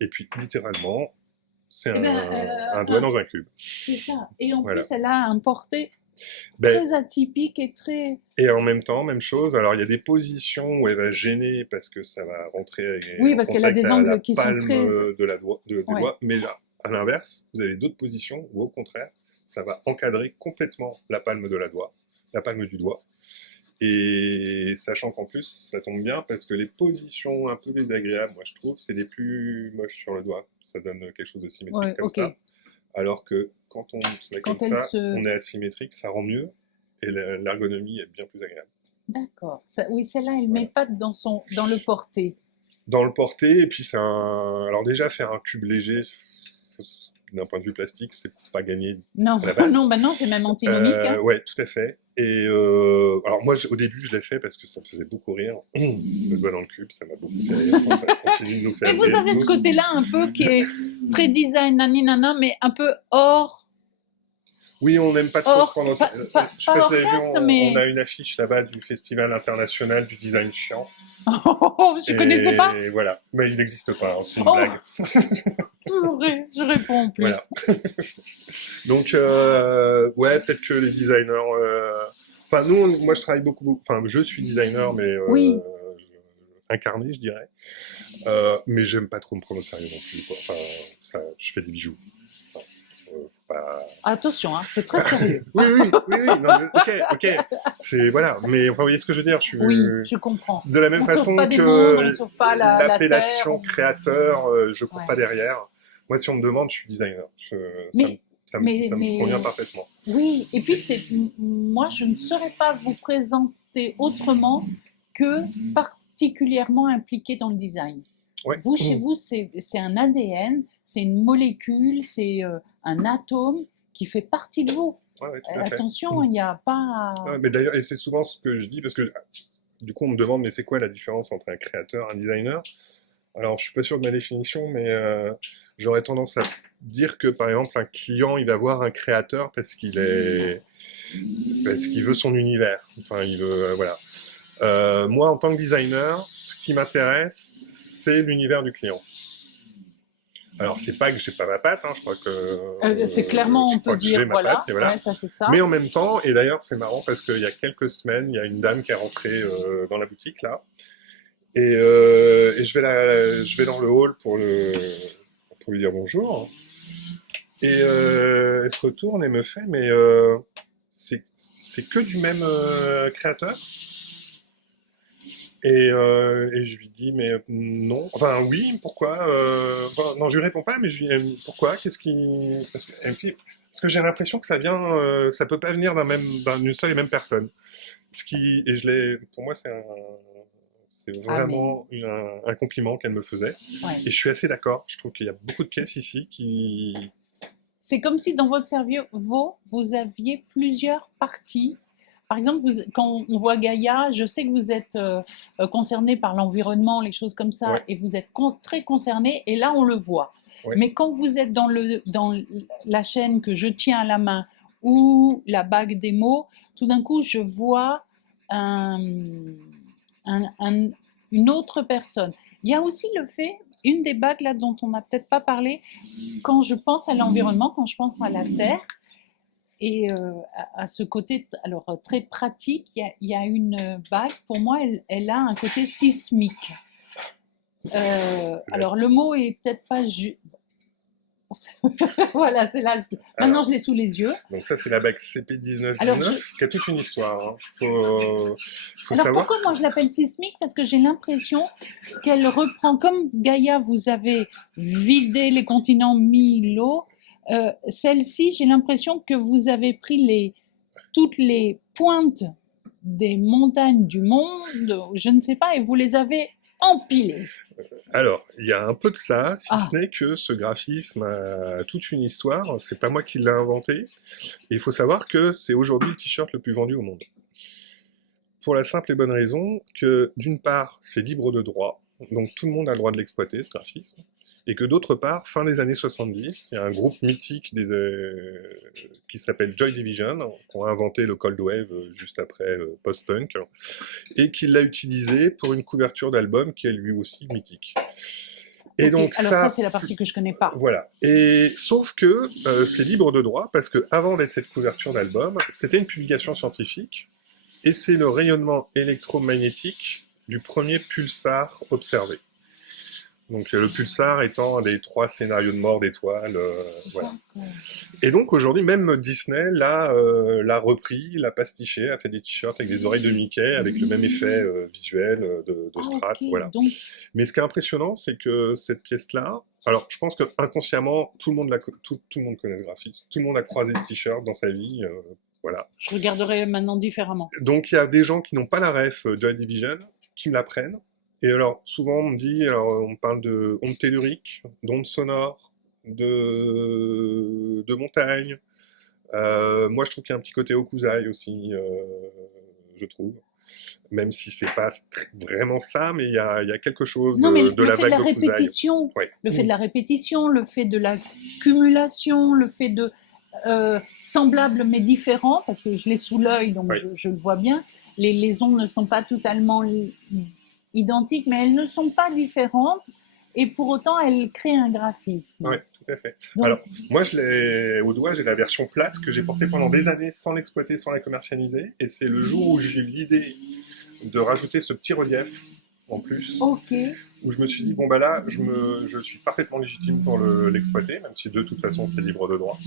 et puis, littéralement, c'est Eh ben, un doigt dans un cube. c'est ça. Et en Voilà. plus, elle a un porté Ben, très atypique et très... et en même temps, même chose. Alors, il y a des positions où elle va gêner parce que ça va rentrer Oui, en parce qu'elle a contact des à la angles qui sont palme très... des Ouais. doigts. Mais là, à l'inverse, vous avez d'autres positions où, au contraire, ça va encadrer complètement la palme du doigt. Et sachant qu'en plus, ça tombe bien parce que les positions un peu désagréables, moi je trouve, c'est les plus moches sur le doigt. Ça donne quelque chose de symétrique Ouais, comme ok. ça. Alors que quand on se met comme Quand elle ça, se... on est asymétrique, ça rend mieux et l'ergonomie est bien plus agréable. D'accord. Oui, celle-là, elle Voilà. met pas dans le porté. Dans le porté, et puis c'est un. Alors déjà, faire un cube léger, d'un point de vue plastique, c'est pas gagné Non, à la base. non, bah non, c'est même antinomique. Hein. Ouais, tout à fait. Et alors moi, au début, je l'ai fait parce que ça me faisait beaucoup rire. Le doigt dans le cube, ça m'a beaucoup fait rire. Ça continue de nous faire Mais vous rire avez ce tous. côté-là un peu qui est très design, nana, mais un peu hors... Oui, on n'aime pas trop se prendre. pas Je sais pas si hors vous avez vu, caste, on a mais... une affiche là-bas du Festival international du design chiant. Je connaissais pas. Et voilà. Mais il n'existe pas, hein, c'est une Oh, blague. je réponds en plus. Voilà. Donc, ouais, peut-être que les designers. Enfin, moi, je travaille beaucoup. Enfin, je suis designer, mais Oui. incarné, je dirais. Mais j'aime pas trop me prendre au sérieux non plus, quoi. Enfin, ça, je fais des bijoux. Enfin, faut pas... Attention, hein, c'est très sérieux. Oui, non, mais, ok. C'est, voilà. Mais enfin, vous voyez ce que je veux dire. Oui, je comprends. De la même On façon sauve pas des que mondes, on sauve pas la terre. l'appellation créateur, je cours Ouais. pas derrière. Moi, si on me demande, je suis designer. Ça me convient parfaitement. Oui, et puis moi, je ne saurais pas vous présenter autrement que particulièrement impliqué dans le design. Ouais. Vous, chez vous, c'est un ADN, c'est une molécule, c'est un atome qui fait partie de vous. Ouais, tout à fait. Attention, il n'y a pas... Ouais, mais d'ailleurs, et c'est souvent ce que je dis, parce que du coup, on me demande, mais c'est quoi la différence entre un créateur et un designer? Alors, je suis pas sûr de ma définition, mais j'aurais tendance à dire que, par exemple, un client, il va voir un créateur parce qu'il veut son univers. Enfin, il veut, voilà. Moi, en tant que designer, ce qui m'intéresse, c'est l'univers du client. Alors, c'est pas que j'ai pas ma patte, hein, je crois que... c'est clairement, on peut dire, voilà, voilà. Ouais, ça c'est ça. Mais en même temps, et d'ailleurs, c'est marrant parce qu'il y a quelques semaines, il y a une dame qui est rentrée dans la boutique, là, et je vais dans le hall pour lui dire bonjour. Et elle se retourne et me fait, mais c'est que du même créateur? Et je lui dis, mais non. Enfin, oui, pourquoi enfin, non, je lui réponds pas, mais je lui dis, pourquoi? Qu'est-ce qui... Parce que j'ai l'impression que ça vient... ça peut pas venir d'une seule et même personne. Pour moi, c'est vraiment un compliment qu'elle me faisait. Ouais. Et je suis assez d'accord. Je trouve qu'il y a beaucoup de pièces ici qui... C'est comme si dans votre cerveau, vous aviez plusieurs parties. Par exemple, quand on voit Gaïa, je sais que vous êtes concerné par l'environnement, les choses comme ça, Ouais. et vous êtes très concerné, et là, on le voit. Ouais. Mais quand vous êtes dans la chaîne que je tiens à la main, ou la bague des mots, tout d'un coup, je vois une autre personne. Il y a aussi le fait, une des bagues là dont on n'a peut-être pas parlé, quand je pense à l'environnement, quand je pense à la Terre, et à ce côté alors, très pratique, il y a une bague, pour moi, elle a un côté sismique. Alors, le mot est peut-être pas... Voilà, c'est là. Maintenant, je l'ai sous les yeux. Donc ça, c'est la bague CP1919, qui a toute une histoire. Hein. Faut alors, savoir. pourquoi moi je l'appelle sismique? Parce que j'ai l'impression qu'elle reprend, comme Gaïa, vous avez vidé les continents, mis l'eau. Celle-ci, j'ai l'impression que vous avez pris toutes les pointes des montagnes du monde, je ne sais pas, et vous les avez empilées. Alors, il y a un peu de ça, si ce n'est que ce graphisme a toute une histoire. C'est pas moi qui l'ai inventé. Et il faut savoir que c'est aujourd'hui le t-shirt le plus vendu au monde. Pour la simple et bonne raison que, d'une part, c'est libre de droit. Donc tout le monde a le droit de l'exploiter, ce graphisme. et que d'autre part, fin des années 70, il y a un groupe mythique qui s'appelle Joy Division, qui ont inventé le Cold Wave juste après post-punk, et qui l'a utilisé pour une couverture d'album qui est lui aussi mythique. Et donc alors ça, c'est la partie que je connais pas. Voilà. Et sauf que c'est libre de droit, parce que avant d'être cette couverture d'album, c'était une publication scientifique, et c'est le rayonnement électromagnétique du premier pulsar observé. Donc le pulsar étant un des 3 scénarios de mort d'étoiles. Voilà. Et donc aujourd'hui, même Disney l'a repris, l'a pastiché, a fait des t-shirts avec des oreilles de Mickey, avec le même effet visuel de strat. Okay, voilà. donc... Mais ce qui est impressionnant, c'est que cette pièce-là, alors je pense que inconsciemment, tout le monde connaît ce graphiste, tout le monde a croisé ce t-shirt dans sa vie. Voilà. Je regarderai maintenant différemment. Donc il y a des gens qui n'ont pas la ref Joy Division, qui me la prennent. Et alors, souvent, on me dit, alors, on parle de ondes telluriques, d'ondes sonores, de montagne. Moi, je trouve qu'il y a un petit côté Hokusai aussi, je trouve. Même si c'est pas vraiment ça, mais il y a quelque chose de la vague Hokusai. Le fait de la répétition, le fait de l'accumulation, le fait de semblable mais différent, parce que je l'ai sous l'œil, donc je le vois bien. Les ondes ne sont pas totalement identiques, mais elles ne sont pas différentes, et pour autant, elles créent un graphisme. Oui, tout à fait. Donc, alors, moi, au doigt, j'ai la version plate que j'ai portée pendant des années sans l'exploiter, sans la commercialiser, et c'est le jour où j'ai eu l'idée de rajouter ce petit relief en plus, où je me suis dit, bon bah là, je suis parfaitement légitime pour l'exploiter, même si de toute façon c'est libre de droit,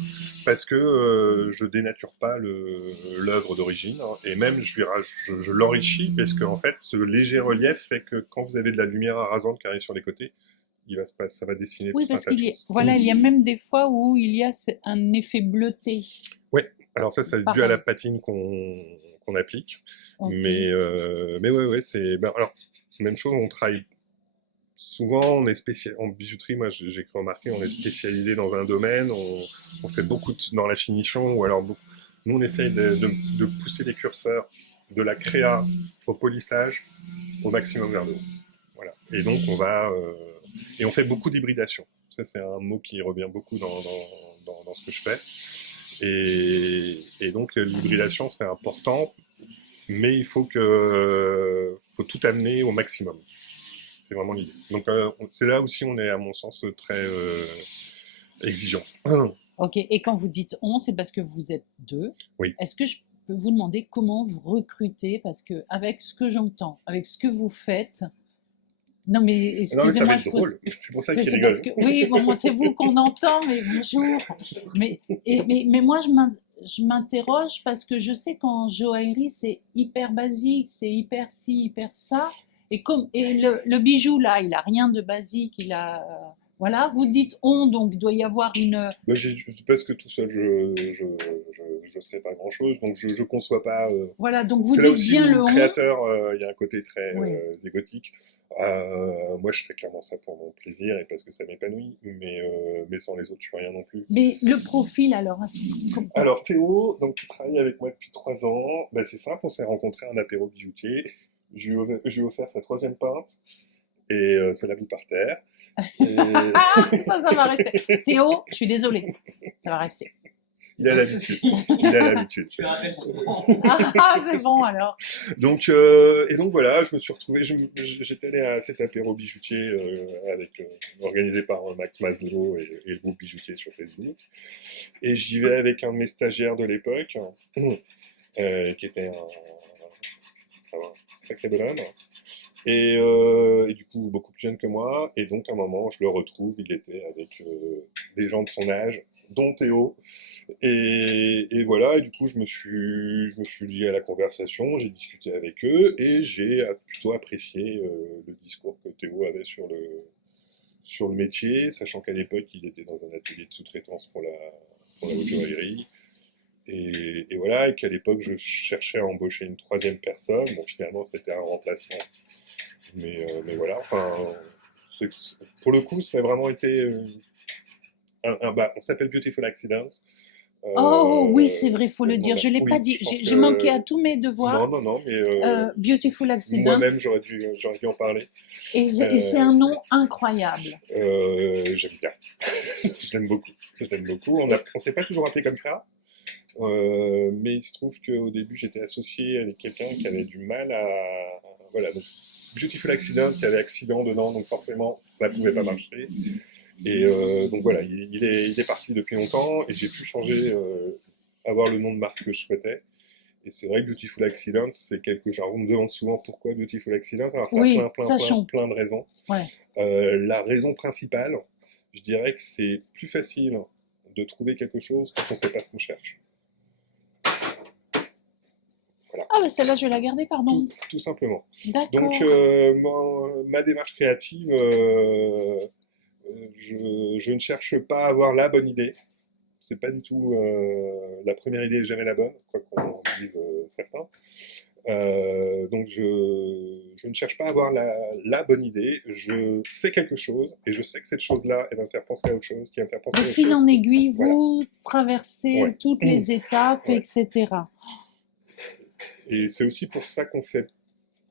parce que je dénature pas l'œuvre d'origine, hein, et même je l'enrichis, parce que en fait, ce léger relief fait que quand vous avez de la lumière arasante qui arrive sur les côtés, ça va dessiner tout un tas de choses. Oui, parce qu'il y a même des fois où il y a un effet bleuté. Oui, alors ça, c'est dû à la patine qu'on applique. Mais ouais, c'est... Ben, alors, même chose, on travaille... Souvent, on est en bijouterie, moi j'ai remarqué, on est spécialisé dans un domaine, on fait beaucoup dans la finition, ou alors nous on essaye de pousser les curseurs de la créa au polissage au maximum vers le haut. Voilà. Et donc et on fait beaucoup d'hybridation. Ça c'est un mot qui revient beaucoup dans ce que je fais. Et donc l'hybridation c'est important, mais il faut tout amener au maximum. C'est vraiment l'idée. Donc c'est là aussi on est à mon sens très exigeant. Ok, et quand vous dites on, c'est parce que vous êtes 2. Oui. Est-ce que je peux vous demander comment vous recrutez? Parce que avec ce que j'entends, avec ce que vous faites... Non mais excusez-moi, ça va être drôle. C'est pour ça qu'il rigole. Oui, bon, moi c'est vous qu'on entend, mais bonjour. Mais moi je m'interroge parce que je sais qu'en joaillerie c'est hyper basique, c'est hyper ci, hyper ça. Et le bijou là, il a rien de basique, il a voilà. Vous dites on, donc il doit y avoir une. Parce que tout seul je serais pas grand chose, donc je conçois pas. Voilà, donc vous dites bien le on. Créateur, il y a un côté très égotique. Moi, je fais clairement ça pour mon plaisir et parce que ça m'épanouit, mais sans les autres, je suis rien non plus. Mais le profil, alors Alors, Théo, donc, tu travailles avec moi depuis 3 ans. Ben, c'est simple, on s'est rencontrés à un apéro bijoutier. Je lui ai offert sa 3e pinte et ça l'a mis par terre. Et... ça va rester. Théo, je suis désolée, ça va rester. Il a l'habitude. Il a l'habitude. Je le rappelle souvent. C'est bon alors. Donc, et donc voilà, je me suis retrouvé. J'étais allé à cet apéro bijoutier organisé par Max Maslow et le groupe bijoutier sur Facebook. Et j'y vais avec un de mes stagiaires de l'époque, qui était un sacré bonhomme. Et du coup, beaucoup plus jeune que moi. Et donc, à un moment, je le retrouve. Il était avec des gens de son âge, dont Théo. Et voilà, et du coup, je me suis lié à la conversation, j'ai discuté avec eux, et j'ai plutôt apprécié le discours que Théo avait sur le métier, sachant qu'à l'époque, il était dans un atelier de sous-traitance pour la haute joaillerie. Et voilà, et qu'à l'époque, je cherchais à embaucher une 3e personne. Bon, finalement, c'était un remplacement. Mais voilà, enfin, pour le coup, ça a vraiment été... on s'appelle Beautiful Accident. Oh oui, c'est vrai, faut le dire. Je l'ai pas Oui, dit. je pense J'ai manqué à que... tous mes devoirs. Non, mais Beautiful Accident. moi-même, j'aurais dû en parler. Et c'est un nom incroyable. J'aime bien. Je l'aime beaucoup. Je l'aime beaucoup. Et- On s'est pas toujours appelé comme ça. Mais il se trouve qu'au début, j'étais associé avec quelqu'un qui avait du mal à... Voilà, donc Beautiful Accident, il y avait accident dedans, donc forcément, ça pouvait pas marcher. Et donc voilà, il est parti depuis longtemps, et j'ai pu changer, avoir le nom de marque que je souhaitais. Et c'est vrai que Beautiful Accident, c'est quelque chose... On me demande souvent pourquoi Beautiful Accident. Alors ça a Oui, sachons. plein de raisons. Ouais. La raison principale, je dirais que c'est plus facile de trouver quelque chose quand on ne sait pas ce qu'on cherche. Voilà. Ah, bah celle-là, je vais la garder, pardon. Tout simplement. D'accord. Donc, ma démarche créative, je ne cherche pas à avoir la bonne idée. C'est pas du tout la première idée est jamais la bonne, quoi qu'on dise certains. Donc je ne cherche pas à avoir la bonne idée. Je fais quelque chose et je sais que cette chose-là, elle va me faire penser à autre chose, qui va me faire penser De à autre fil chose. en aiguille, Voilà. vous traversez Ouais. toutes les étapes, Ouais. etc. Et c'est aussi pour ça qu'on fait,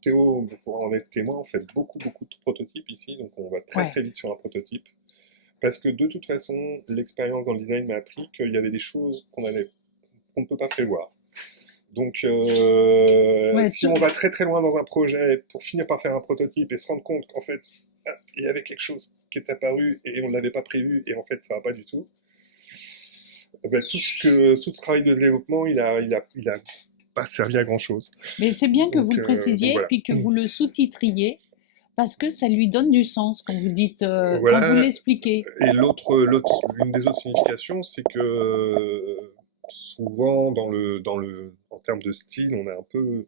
Théo, pour en être témoin, on fait beaucoup de prototypes ici, donc on va très vite sur un prototype. Parce que de toute façon, l'expérience dans le design m'a appris qu'il y avait des choses qu'on ne peut pas prévoir. Donc, si on va très loin dans un projet pour finir par faire un prototype et se rendre compte qu'en fait, il y avait quelque chose qui est apparu et on ne l'avait pas prévu et en fait, ça ne va pas du tout, ben, tout ce travail de développement, il a pas servi à grand-chose. Mais c'est bien que donc, vous le précisiez, voilà. puis que vous le sous-titriez, parce que ça lui donne du sens quand vous dites, Voilà. quand vous l'expliquez. Et l'une des autres significations, c'est que souvent, en termes de style, on a un peu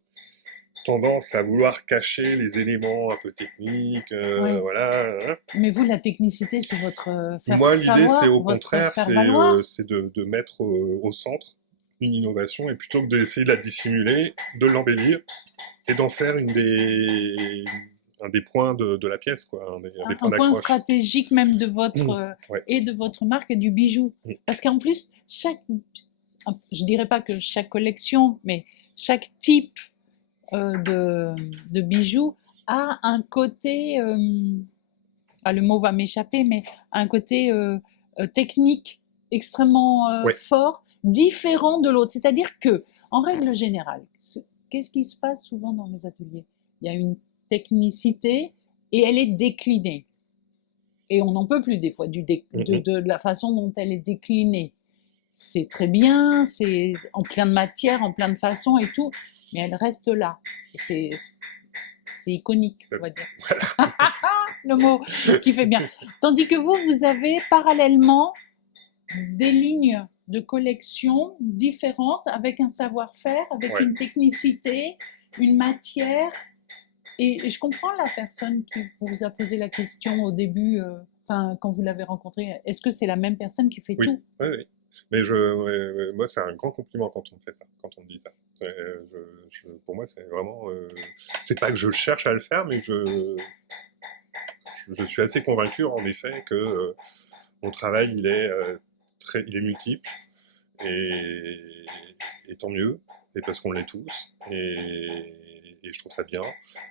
tendance à vouloir cacher les éléments un peu techniques, Ouais. voilà. Hein. Mais vous, la technicité, c'est votre faire Moi, l'idée, savoir, c'est au votre contraire, faire valoir. c'est de mettre au centre une innovation, et plutôt que d'essayer de la dissimuler, de l'embellir et d'en faire un des points de la pièce, quoi, un des points Un point d'accroche. stratégique même de votre Ouais. et de votre marque et du bijou. Parce qu'en plus, je dirais pas que chaque collection, mais chaque type de bijoux a un côté, le mot va m'échapper, mais un côté technique extrêmement Ouais. fort, différent de l'autre. C'est-à-dire que, en règle générale, qu'est-ce qui se passe souvent dans les ateliers? Il y a une technicité et elle est déclinée. Et on n'en peut plus des fois de la façon dont elle est déclinée. C'est très bien, c'est en plein de matière, en plein de façons et tout, mais elle reste là. Et c'est iconique, on va dire. Le mot qui fait bien. Tandis que vous avez parallèlement des lignes de collection différentes, avec un savoir-faire, avec une technicité, une matière. Et je comprends la personne qui vous a posé la question au début, quand vous l'avez rencontrée. Est-ce que c'est la même personne qui fait tout? Oui. Mais moi, c'est un grand compliment quand on me fait ça, quand on me dit ça. Pour moi, c'est vraiment... c'est pas que je cherche à le faire, mais je suis assez convaincu, en effet, que mon travail, il est multiple. Et tant mieux, et parce qu'on l'est tous. Et je trouve ça bien.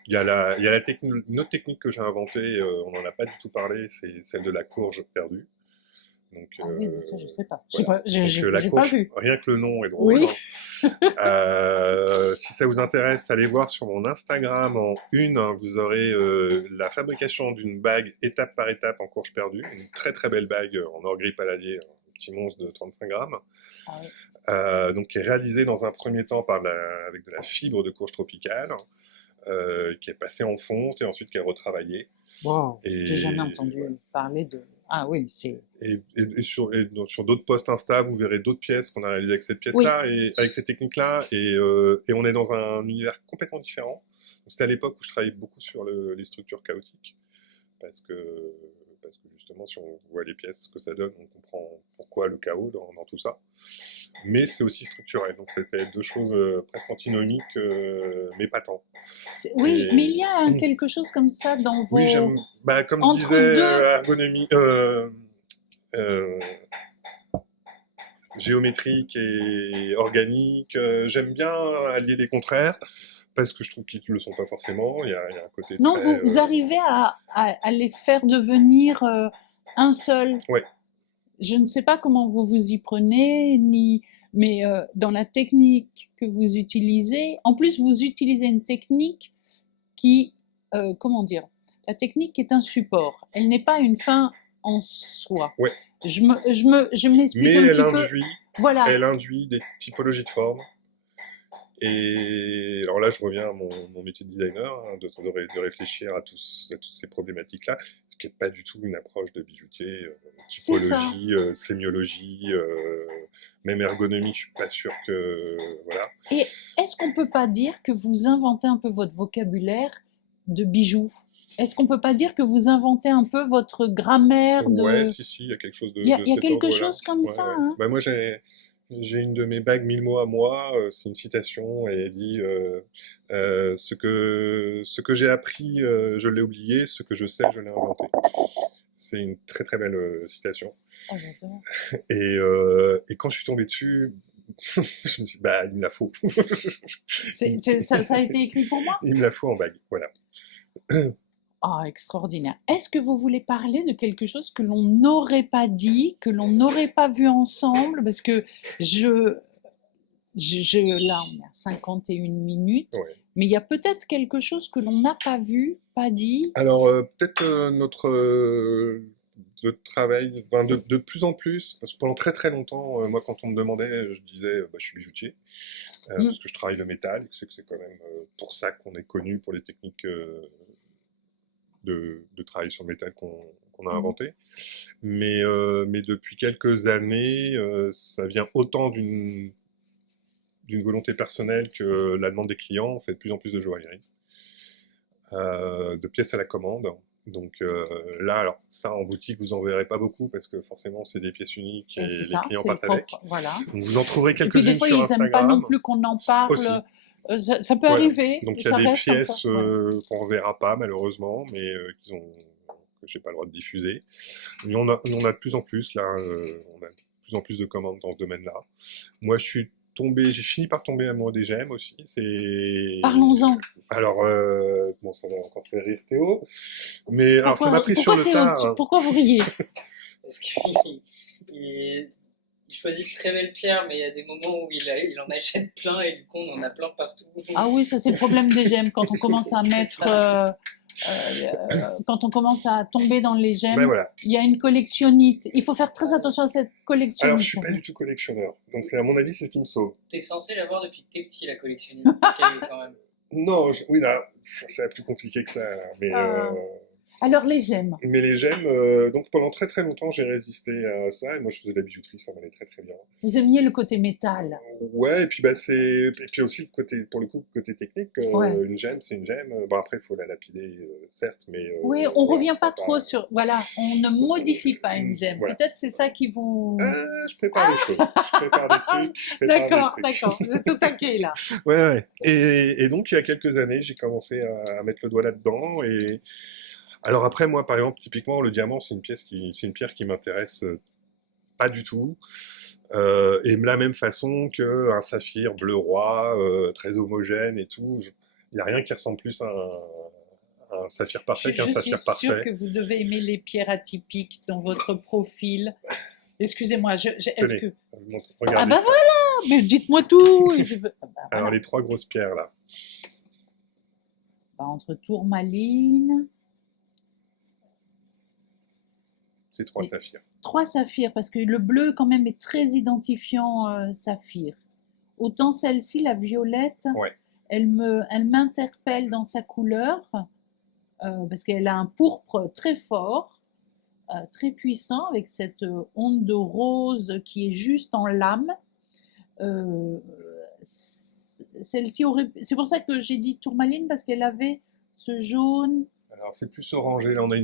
Il y a une autre technique que j'ai inventée, on n'en a pas du tout parlé, c'est celle de la courge perdue. Donc, oui, ça je sais pas. Voilà. J'ai pas vu. Rien que le nom est drôle. Oui. Si ça vous intéresse, allez voir sur mon Instagram en une. Vous aurez la fabrication d'une bague étape par étape en courge perdue. Une très très belle bague en or gris palladier, un petit monstre de 35 grammes. Ah oui. Donc qui est réalisée dans un premier temps avec de la fibre de courge tropicale, qui est passée en fonte et ensuite qui est retravaillée. Wow. J'ai jamais entendu parler de... Ah oui, c'est... Et sur d'autres posts Insta, vous verrez d'autres pièces qu'on a réalisées avec cette pièce-là, et avec ces techniques-là, et on est dans un univers complètement différent. C'était à l'époque où je travaillais beaucoup sur les structures chaotiques, parce que justement, si on voit les pièces, ce que ça donne, on comprend pourquoi le chaos dans tout ça. Mais c'est aussi structurel, donc c'était deux choses presque antinomiques, mais pas tant. Oui, mais il y a quelque chose comme ça dans vos... Oui, j'aime... comme je disais, ergonomie... géométrique et organique. J'aime bien allier les contraires parce que je trouve qu'ils ne le sont pas forcément. Il y a un côté Non, très... vous arrivez à les faire devenir un seul. Ouais, Je ne sais pas comment vous vous y prenez, mais dans la technique que vous utilisez, en plus vous utilisez une technique qui, comment dire, la technique est un support. Elle n'est pas une fin en soi. ouais. Je m'explique Mais un elle petit peu. induit, Voilà. elle induit des typologies de formes. Et alors là, je reviens à mon métier de designer, hein, de réfléchir à toutes ces problématiques-là, qui n'est pas du tout une approche de bijoutier, C'est ça. typologie, sémiologie, même ergonomie, je suis pas sûr que... Voilà. Et est-ce qu'on peut pas dire que vous inventez un peu votre vocabulaire de bijoux? Est-ce qu'on peut pas dire que vous inventez un peu votre grammaire de... Ouais, si, il y a quelque chose de Il y a cet quelque ordre-là. chose comme Ouais, ça, ouais. hein? Bah, moi, j'ai une de mes bagues 1000 mots à moi, c'est une citation, et elle dit ce que j'ai appris, je l'ai oublié, ce que je sais, je l'ai inventé. C'est une très très belle citation. Oh, j'adore. Et quand je suis tombé dessus, je me suis dit, bah, il me la faut. Ça a été écrit pour moi? Il me la faut en bague, voilà. Ah, extraordinaire. Est-ce que vous voulez parler de quelque chose que l'on n'aurait pas dit, que l'on n'aurait pas vu ensemble? Parce que là, on est à 51 minutes, Ouais. mais il y a peut-être quelque chose que l'on n'a pas vu, pas dit. Alors, peut-être notre travail, enfin, de plus en plus, parce que pendant très très longtemps, moi, quand on me demandait, je disais, bah, je suis bijoutier, Mm. parce que je travaille le métal, et que c'est quand même pour ça qu'on est connu pour les techniques de travail sur le métal qu'on a inventées. Mais depuis quelques années, ça vient autant d'une volonté personnelle que la demande des clients. On fait de plus en plus de joaillerie, de pièces à la commande. Donc là, alors ça en boutique, vous en verrez pas beaucoup parce que forcément c'est des pièces uniques et C'est les ça, clients c'est le partent avec. propre, voilà. Donc vous en trouverez Et puis des quelques-unes fois, sur ils n'aiment pas non Instagram plus qu'on en aussi. parle. Ça peut Voilà. arriver, Donc il y ça a des reste un peu. pièces Voilà. qu'on verra pas malheureusement, mais que j'ai pas le droit de diffuser. Il y en a de plus en plus là. On a de plus en plus de commandes dans ce domaine-là. Moi, j'ai fini par tomber amoureux des gemmes aussi. Parlons-en. Alors, bon, ça va encore faire rire Théo, mais alors ça m'a pris sur Pourquoi, le Théo, tard. pourquoi vous riez? Parce qu'il il choisit de très belles pierres, mais il y a des moments où il en achète plein et du coup on en a plein partout. Ah oui, ça c'est le problème des gemmes. Quand on commence à C'est mettre, ça. quand on commence à tomber dans les gemmes, Ben voilà. il y a une collectionnite. Il faut faire très attention à cette collectionnite. Alors, je suis pas du tout collectionneur, donc à mon avis, c'est ce qui me sauve. T'es censé l'avoir depuis que t'es petit, la collectionniste. Ok, quand même. Non, oui, là, c'est plus compliqué que ça. Mais, Ah. Alors les gemmes. mais les gemmes, donc pendant très très longtemps, j'ai résisté à ça. Et moi, je faisais de la bijouterie, ça m'allait très très bien. Vous aimiez le côté métal. Ouais, et puis bah et puis aussi le côté, pour le coup, le côté technique. Ouais. Une gemme, c'est une gemme. Bon, après, il faut la lapider, certes, mais. Oui, on voilà, revient pas trop sur. Voilà, on ne modifie pas une gemme. Voilà. Peut-être c'est ça qui vous. Je prépare des choses. Je prépare des trucs. je prépare des D'accord, trucs. d'accord. Vous êtes au taquet là. Ouais, ouais. Et donc, il y a quelques années, j'ai commencé à mettre le doigt là-dedans. Et alors après, moi, par exemple, typiquement, le diamant, c'est une pierre qui m'intéresse pas du tout. Et de la même façon qu'un saphir bleu roi, très homogène et tout. Il n'y a rien qui ressemble plus à un saphir parfait qu'un saphir Je suis sûre parfait. que vous devez aimer les pierres atypiques dans votre profil. Excusez-moi, est-ce Tenez, que. je vous montre. Regardez Ah bah ça. voilà, mais dites-moi tout. Et je veux... Ah bah Alors, voilà. les trois grosses pierres, là. Bah, entre tourmaline, C'est trois Et- saphirs. 3 saphirs, parce que le bleu quand même est très identifiant saphir. Autant celle-ci, la violette, Ouais. elle m'interpelle dans sa couleur, parce qu'elle a un pourpre très fort, très puissant, avec cette onde de rose qui est juste en lame. Celle-ci aurait... C'est pour ça que j'ai dit tourmaline, parce qu'elle avait ce jaune. Alors, c'est plus orangé. Là, on a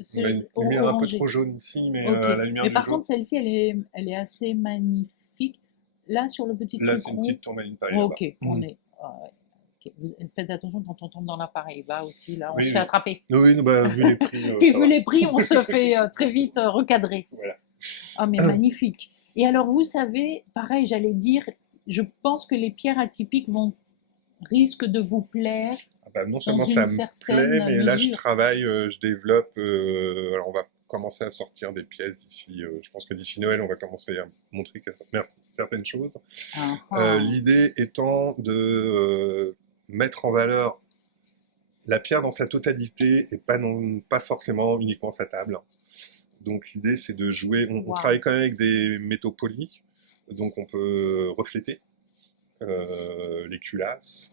C'est on a une lumière un peu orangé. trop jaune ici, mais Ok. la lumière Mais du par jaune. contre, celle-ci, elle est assez magnifique. Là, sur le petit Là, truc c'est une rond. petite tourmaline pareille. Ok, là-bas. on est. Ouais. Ok. Faites attention quand on tombe dans l'appareil. Là aussi, là, on Oui, se oui. fait attraper. Oui, bah, vu les prix. Puis ça vu va. les prix, on se fait très vite recadrer. Voilà. Ah, mais magnifique. Et alors, vous savez, pareil, j'allais dire, je pense que les pierres atypiques risquent de vous plaire Ah bah, non dans seulement une ça me plaît, certaine mais là je mesure. travaille, je développe. Alors on va commencer à sortir des pièces d'ici. Je pense que d'ici Noël, on va commencer à montrer certaines choses. Ah, ah. L'idée étant de mettre en valeur la pierre dans sa totalité et pas forcément uniquement sa table. Donc l'idée c'est de jouer. On Wow. travaille quand même avec des métaux polis, donc on peut refléter les culasses.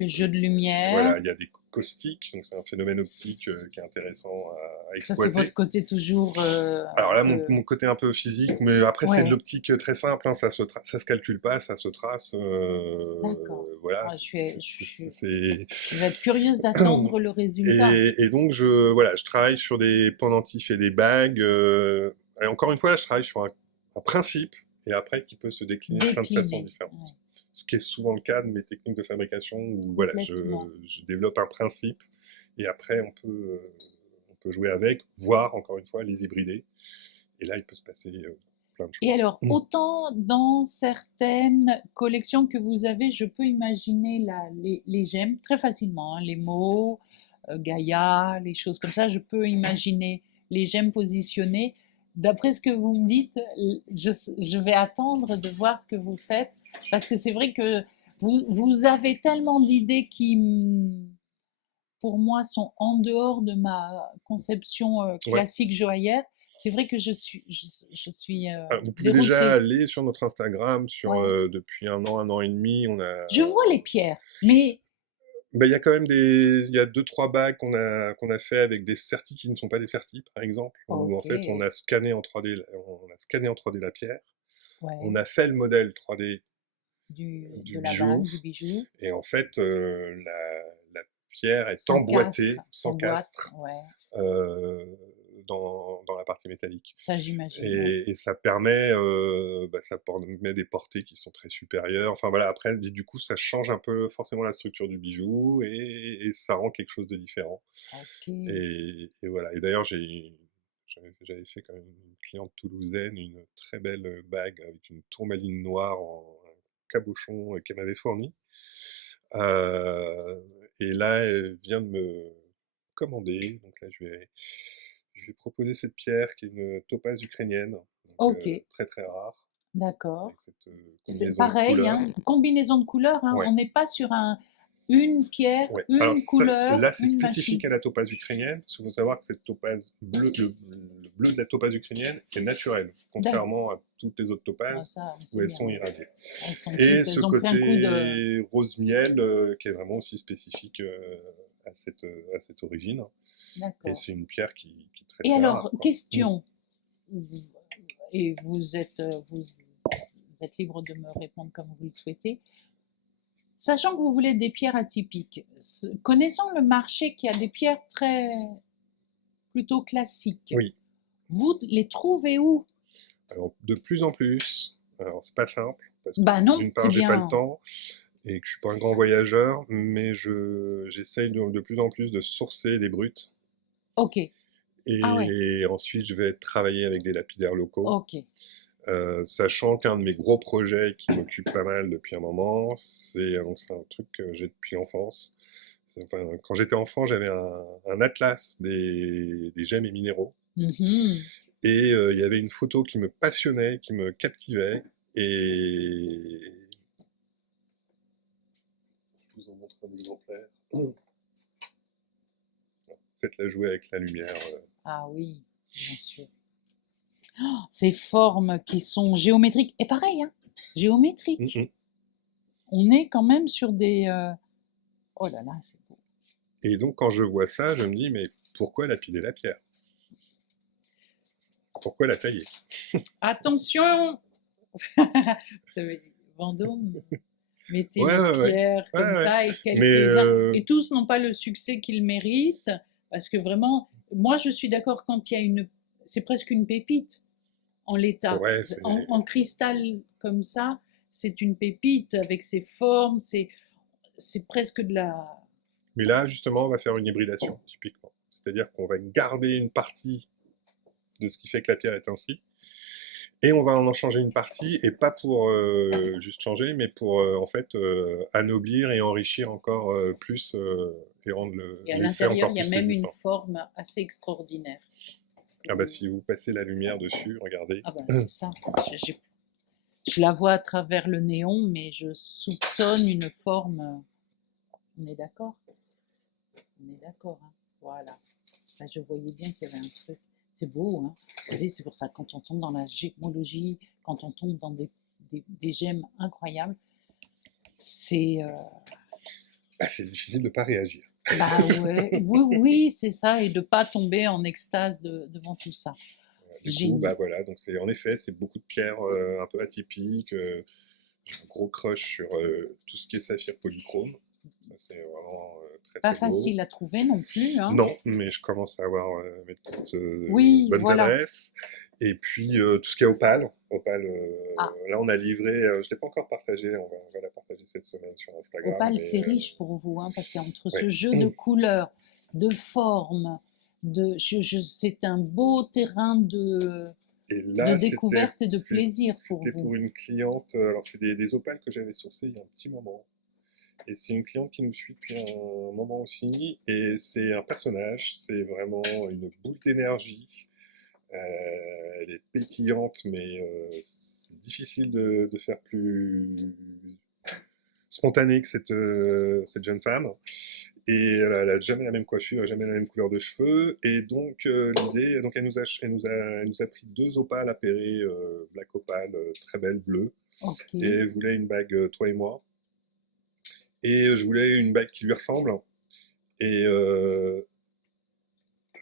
Le jeu de lumière. Voilà, il y a des caustiques, donc c'est un phénomène optique qui est intéressant à Ça, c'est exploiter. votre côté toujours. Alors là, un peu- mon côté un peu physique, mais après c'est de Ouais. l'optique très simple, hein, ça se calcule pas, ça se trace. D'accord. Voilà, Ah, c'est je vais être curieuse d'attendre le résultat. et donc je travaille sur des pendentifs et des bagues. Et encore une fois, là, je travaille sur un principe et après qui peut se décliner de plein de façons Décliné. différentes. Ouais. Ce qui est souvent le cas de mes techniques de fabrication où voilà, Complètement. je développe un principe et après on peut jouer avec, voire encore une fois les hybrider. Et là, il peut se passer plein de choses. Et alors, autant dans certaines collections que vous avez, je peux imaginer les gemmes très facilement, hein, les mots, Gaïa, les choses comme ça, je peux imaginer les gemmes positionnées. D'après ce que vous me dites, je vais attendre de voir ce que vous faites, parce que c'est vrai que vous avez tellement d'idées qui, pour moi, sont en dehors de ma conception classique joaillère. C'est vrai que je suis vous pouvez déroutée. déjà aller sur notre Instagram Ouais. depuis un an et demi. Je vois les pierres, mais Ben, il y a quand même il y a 2-3 bagues qu'on a fait avec des certis qui ne sont pas des certis, par exemple, où en ok, fait on a scanné en 3D, on a scanné en 3D la pierre, on ouais, a fait le modèle 3D de du la bague, bijou, du bijou, et en fait la pierre est sans emboîtée, castre, sans sans boîte, castre, ouais, euh, dans la partie métallique. ça j'imagine. Ouais. Et ça ça permet des portées qui sont très supérieures. Enfin voilà, après, du coup, ça change un peu forcément la structure du bijou et ça rend quelque chose de différent. Ok, Et voilà. Et d'ailleurs, j'avais fait quand même une cliente toulousaine une très belle bague avec une tourmaline noire en cabochon qu'elle m'avait fourni. Euh, et là, elle vient de me commander. Donc là, je vais proposer cette pierre qui est une topaze ukrainienne, donc ok, très très rare, d'accord. avec cette C'est combinaison de pareil, hein, couleurs. combinaison de couleurs, hein, Ouais, on n'est pas sur une pierre, ouais. Alors une couleur, là, c'est une machine. spécifique à la topaze ukrainienne, parce qu'il faut savoir que cette topaze bleue, le bleu de la topaze ukrainienne est naturel, contrairement à toutes les autres Ah, topazes ça, où c'est elles bien. sont irradiées. Elles sont Et toutes, ce elles ont pris un coup de. côté rose miel qui est vraiment aussi spécifique à cette origine. Et D'accord. c'est une pierre qui est très Et très alors, rare, quoi. question, et vous êtes libre de me répondre comme vous le souhaitez. Sachant que vous voulez des pierres atypiques, connaissant le marché qui a des pierres plutôt classiques, Oui. vous les trouvez où? Alors, de plus en plus, alors c'est pas simple, parce que Bah non, d'une c'est part, j'ai pas le bien. temps et que je suis pas un grand voyageur, mais j'essaye de plus en plus de sourcer des brutes. Ok. Ah ouais. Et ensuite, je vais travailler avec des lapidaires locaux, Ok. sachant qu'un de mes gros projets qui m'occupe pas mal depuis un moment, c'est un truc que j'ai depuis l'enfance. Enfin, quand j'étais enfant, j'avais un atlas des gemmes et minéraux. Mhm. Et il y avait une photo qui me passionnait, qui me captivait. Et je vous en montre un exemplaire. Faites-la jouer avec la lumière. Ah oui, bien sûr. Oh, ces formes qui sont géométriques. Et pareil, hein, géométriques. On est quand même sur des. Oh là là, c'est beau. Et donc, quand je vois ça, je me dis, mais pourquoi lapider la pierre? Pourquoi la tailler? Attention! Vous savez, Vendôme, mettez Ouais, vos ouais, ouais. pierres Ouais, comme ouais. ça et Mais quelques-uns. Et tous n'ont pas le succès qu'ils méritent. Parce que vraiment, moi je suis d'accord quand il y a une. C'est presque une pépite en l'état. ouais, En cristal comme ça, c'est une pépite avec ses formes, c'est presque de la. mais là, justement, on va faire une hybridation, typiquement. C'est-à-dire qu'on va garder une partie de ce qui fait que la pierre est ainsi, Et on va en changer une partie, et pas pour juste changer, mais pour en fait anoblir et enrichir encore plus et rendre Et à l'effet l'intérieur, encore il y a plus même une saisissant. forme assez extraordinaire. Ah bah si vous passez la lumière dessus, regardez. Ah ben, c'est ça. Je la vois à travers le néon, mais je soupçonne une forme. On est d'accord? On est d'accord, hein. Voilà. Ça, je voyais bien qu'il y avait un truc. C'est beau, hein. Vous savez, c'est pour ça, quand on tombe dans la gémologie, quand on tombe dans des gemmes incroyables, c'est... Bah, c'est difficile de pas réagir. bah ouais, oui, c'est ça, et de pas tomber en extase devant tout ça. Du coup, Génial. bah voilà, donc en effet, c'est beaucoup de pierres un peu atypiques. J'ai un gros crush sur tout ce qui est saphir polychrome. Ça, c'est vraiment très Pas très beau. facile à trouver non plus, hein. Non, mais je commence à avoir mes petites Oui, bonnes voilà. adresses. Et puis tout ce qui est opale. Ah. Là, on a livré, je ne l'ai pas encore partagé, on va la partager cette semaine sur Instagram. Opale, mais, c'est riche pour vous, hein, parce qu'entre ouais. ce jeu de couleurs, de formes, c'est un beau terrain Et là, de découverte et de plaisir pour C'était vous. pour une cliente, alors c'est des opales que j'avais sourcées il y a un petit moment. Et c'est une cliente qui nous suit depuis un moment aussi. Et c'est un personnage, c'est vraiment une boule d'énergie. Elle est pétillante, mais c'est difficile de faire plus spontané que cette jeune femme. Et elle a jamais la même coiffure, jamais la même couleur de cheveux. Et donc l'idée, donc elle nous a pris 2 opales appairées, black opale, très belle bleue. Ok. Et elle voulait une bague toi et moi. Et je voulais une bague qui lui ressemble. Et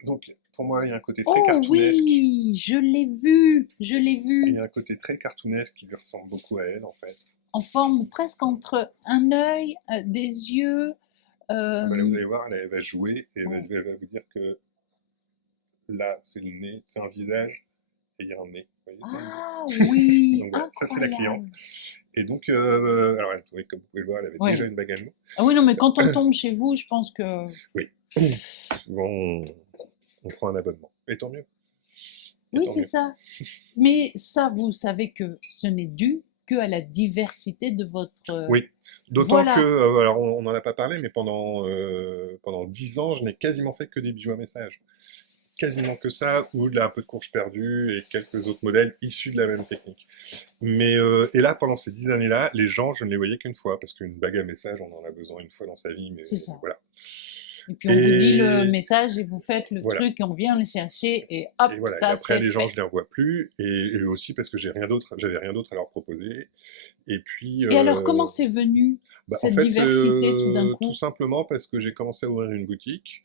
donc pour moi, il y a un côté très Oh cartoonesque. oui, je l'ai vu, je l'ai Il vu. y a un côté très cartoonesque qui lui ressemble beaucoup à elle, en fait. En forme presque entre un œil, des yeux. Ah bah là, vous allez voir, elle va jouer et Ouais. elle va vous dire que là, c'est le nez, c'est un visage et il y a un nez. Vous voyez, c'est un nez. Ah oui, Donc voilà, ça c'est la cliente. incroyable. Et donc, alors oui, comme vous pouvez le voir, elle avait Ouais. déjà une bague à nous. Ah oui, non, mais quand on tombe chez vous, je pense que... Oui. Souvent, on prend un abonnement. Et tant mieux. Et Oui, tant c'est mieux. ça. Mais ça, vous savez que ce n'est dû qu'à la diversité de votre... Oui. D'autant Voilà. que, alors on n'en a pas parlé, mais pendant 10 ans, je n'ai quasiment fait que des bijoux à message. Quasiment que ça, ou un peu de courge perdue et quelques autres modèles issus de la même technique. Mais, et là, pendant ces 10 années-là, les gens, je ne les voyais qu'une fois, parce qu'une bague à message, on en a besoin une fois dans sa vie, mais C'est ça. voilà. Et puis on vous dit le Et message et vous faites le voilà. truc et on vient le chercher et hop, Et voilà. Et ça après, c'est les gens, fait. je les revois plus, et aussi parce que j'avais rien d'autre à leur proposer. Et puis, Et alors, comment c'est venu, en cette fait, diversité tout d'un coup? tout simplement parce que j'ai commencé à ouvrir une boutique,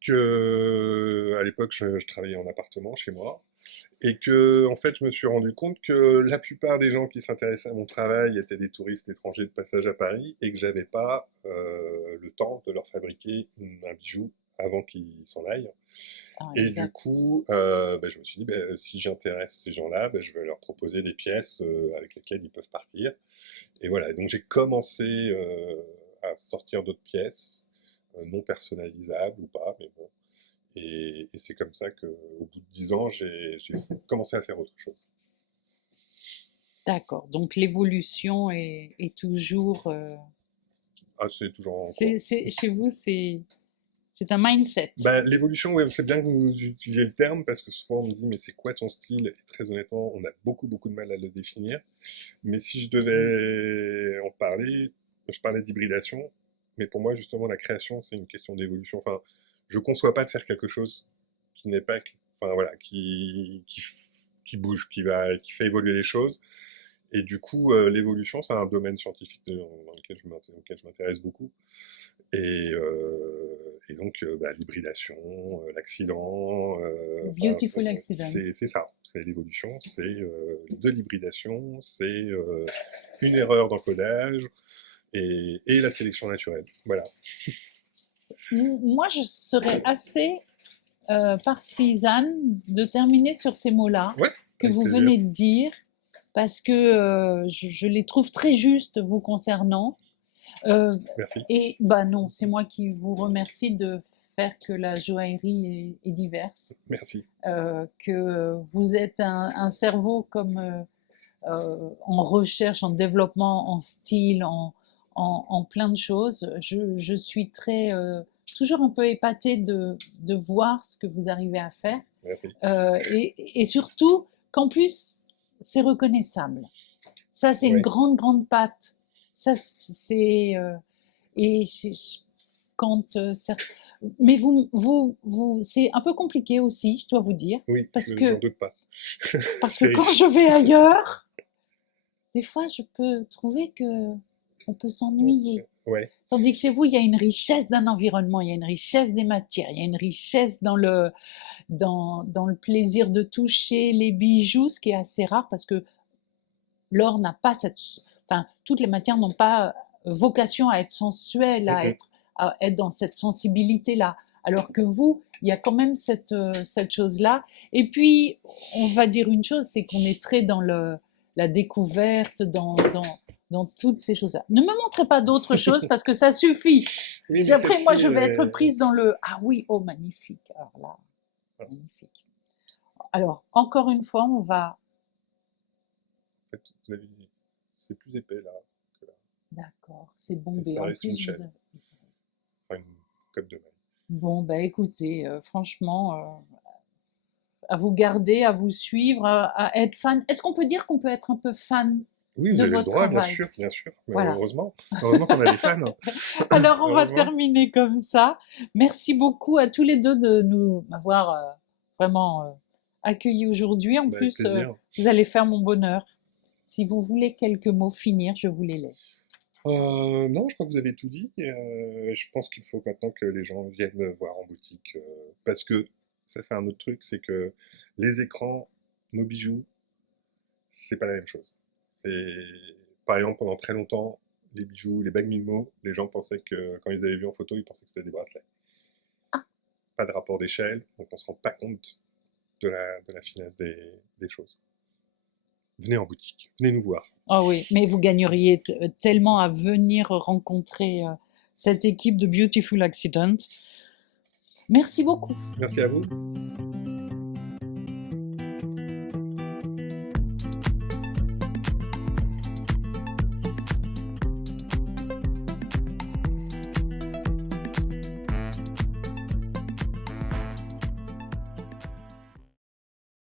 que à l'époque, je travaillais en appartement chez moi, et que, en fait, je me suis rendu compte que la plupart des gens qui s'intéressaient à mon travail étaient des touristes étrangers de passage à Paris, et que j'avais pas le temps de leur fabriquer un bijou avant qu'ils s'en aillent. Ah, Et exact. du coup, je me suis dit, si j'intéresse ces gens-là, je vais leur proposer des pièces avec lesquelles ils peuvent partir. Et voilà, donc j'ai commencé à sortir d'autres pièces, non personnalisables ou pas, mais bon. Et c'est comme ça qu'au bout de 10 ans, j'ai commencé à faire autre chose. D'accord. Donc l'évolution est toujours... Ah, c'est toujours en cours. chez vous, c'est un mindset. L'évolution, ouais, c'est bien que vous utilisiez le terme, parce que souvent on me dit, mais c'est quoi ton style? Et très honnêtement, on a beaucoup, beaucoup de mal à le définir. Mais si je devais en parler, je parlais d'hybridation, mais pour moi, justement, la création, c'est une question d'évolution. Enfin, je conçois pas de faire quelque chose qui n'est pas, enfin voilà, qui bouge, qui fait évoluer les choses. Et du coup, l'évolution, c'est un domaine scientifique dans lequel je m'intéresse beaucoup. Et donc, l'hybridation, l'accident. Beautiful accident. C'est ça, c'est l'évolution, c'est de l'hybridation, c'est une erreur d'encodage et la sélection naturelle. Voilà. Moi, je serais assez partisane de terminer sur ces mots-là Ouais, que avec vous plaisir. venez de dire, parce que je les trouve très justes vous concernant. Merci. Et non, c'est moi qui vous remercie de faire que la joaillerie est diverse, Merci. que vous êtes un cerveau comme en recherche, en développement, en style, en plein de choses. Je suis toujours un peu épatée de voir ce que vous arrivez à faire. Merci. Et surtout qu'en plus, c'est reconnaissable. Ça, c'est une grande, grande patte. Ça, c'est... mais c'est un peu compliqué aussi, je dois vous dire. Oui, parce je que, n'en doute pas. Parce que quand je vais ailleurs, des fois, je peux trouver qu'on peut s'ennuyer. Ouais. Tandis que chez vous, il y a une richesse d'un environnement, il y a une richesse des matières, il y a une richesse dans le plaisir de toucher les bijoux, ce qui est assez rare parce que l'or n'a pas toutes les matières n'ont pas vocation à être sensuelles, à être dans cette sensibilité-là. Alors que vous, il y a quand même cette chose-là. Et puis, on va dire une chose, c'est qu'on est très dans la découverte, dans toutes ces choses-là. Ne me montrez pas d'autres choses parce que ça suffit. Oui, après, moi, je vais être prise dans le... Ah oui, oh, magnifique. Alors là, magnifique. Alors, encore une fois, on va... En fait, c'est plus épais là que là. D'accord, c'est bombé. Ça En reste plus, une chaîne. Enfin, une cotte de maille. Bon, bah écoutez, franchement, à vous garder, à vous suivre, à être fan. Est-ce qu'on peut dire qu'on peut être un peu fan Oui, vous de avez le votre droit, travail? bien sûr. Mais Voilà. heureusement qu'on a des fans. Alors, on va terminer comme ça. Merci beaucoup à tous les deux de m'avoir vraiment accueillis aujourd'hui. En plus, vous allez faire mon bonheur. Si vous voulez quelques mots finir, je vous les laisse. Non, je crois que vous avez tout dit. Je pense qu'il faut maintenant que les gens viennent voir en boutique. Parce que ça, c'est un autre truc, c'est que les écrans, nos bijoux, c'est pas la même chose. Par exemple, pendant très longtemps, les bijoux, les bagues Milmo, les gens pensaient que, quand ils avaient vu en photo, ils pensaient que c'était des bracelets. Pas de rapport d'échelle, donc on se rend pas compte de la finesse des choses. Venez en boutique, venez nous voir. Oh oui, mais vous gagneriez tellement à venir rencontrer cette équipe de Beautiful Accident. Merci beaucoup. Merci à vous.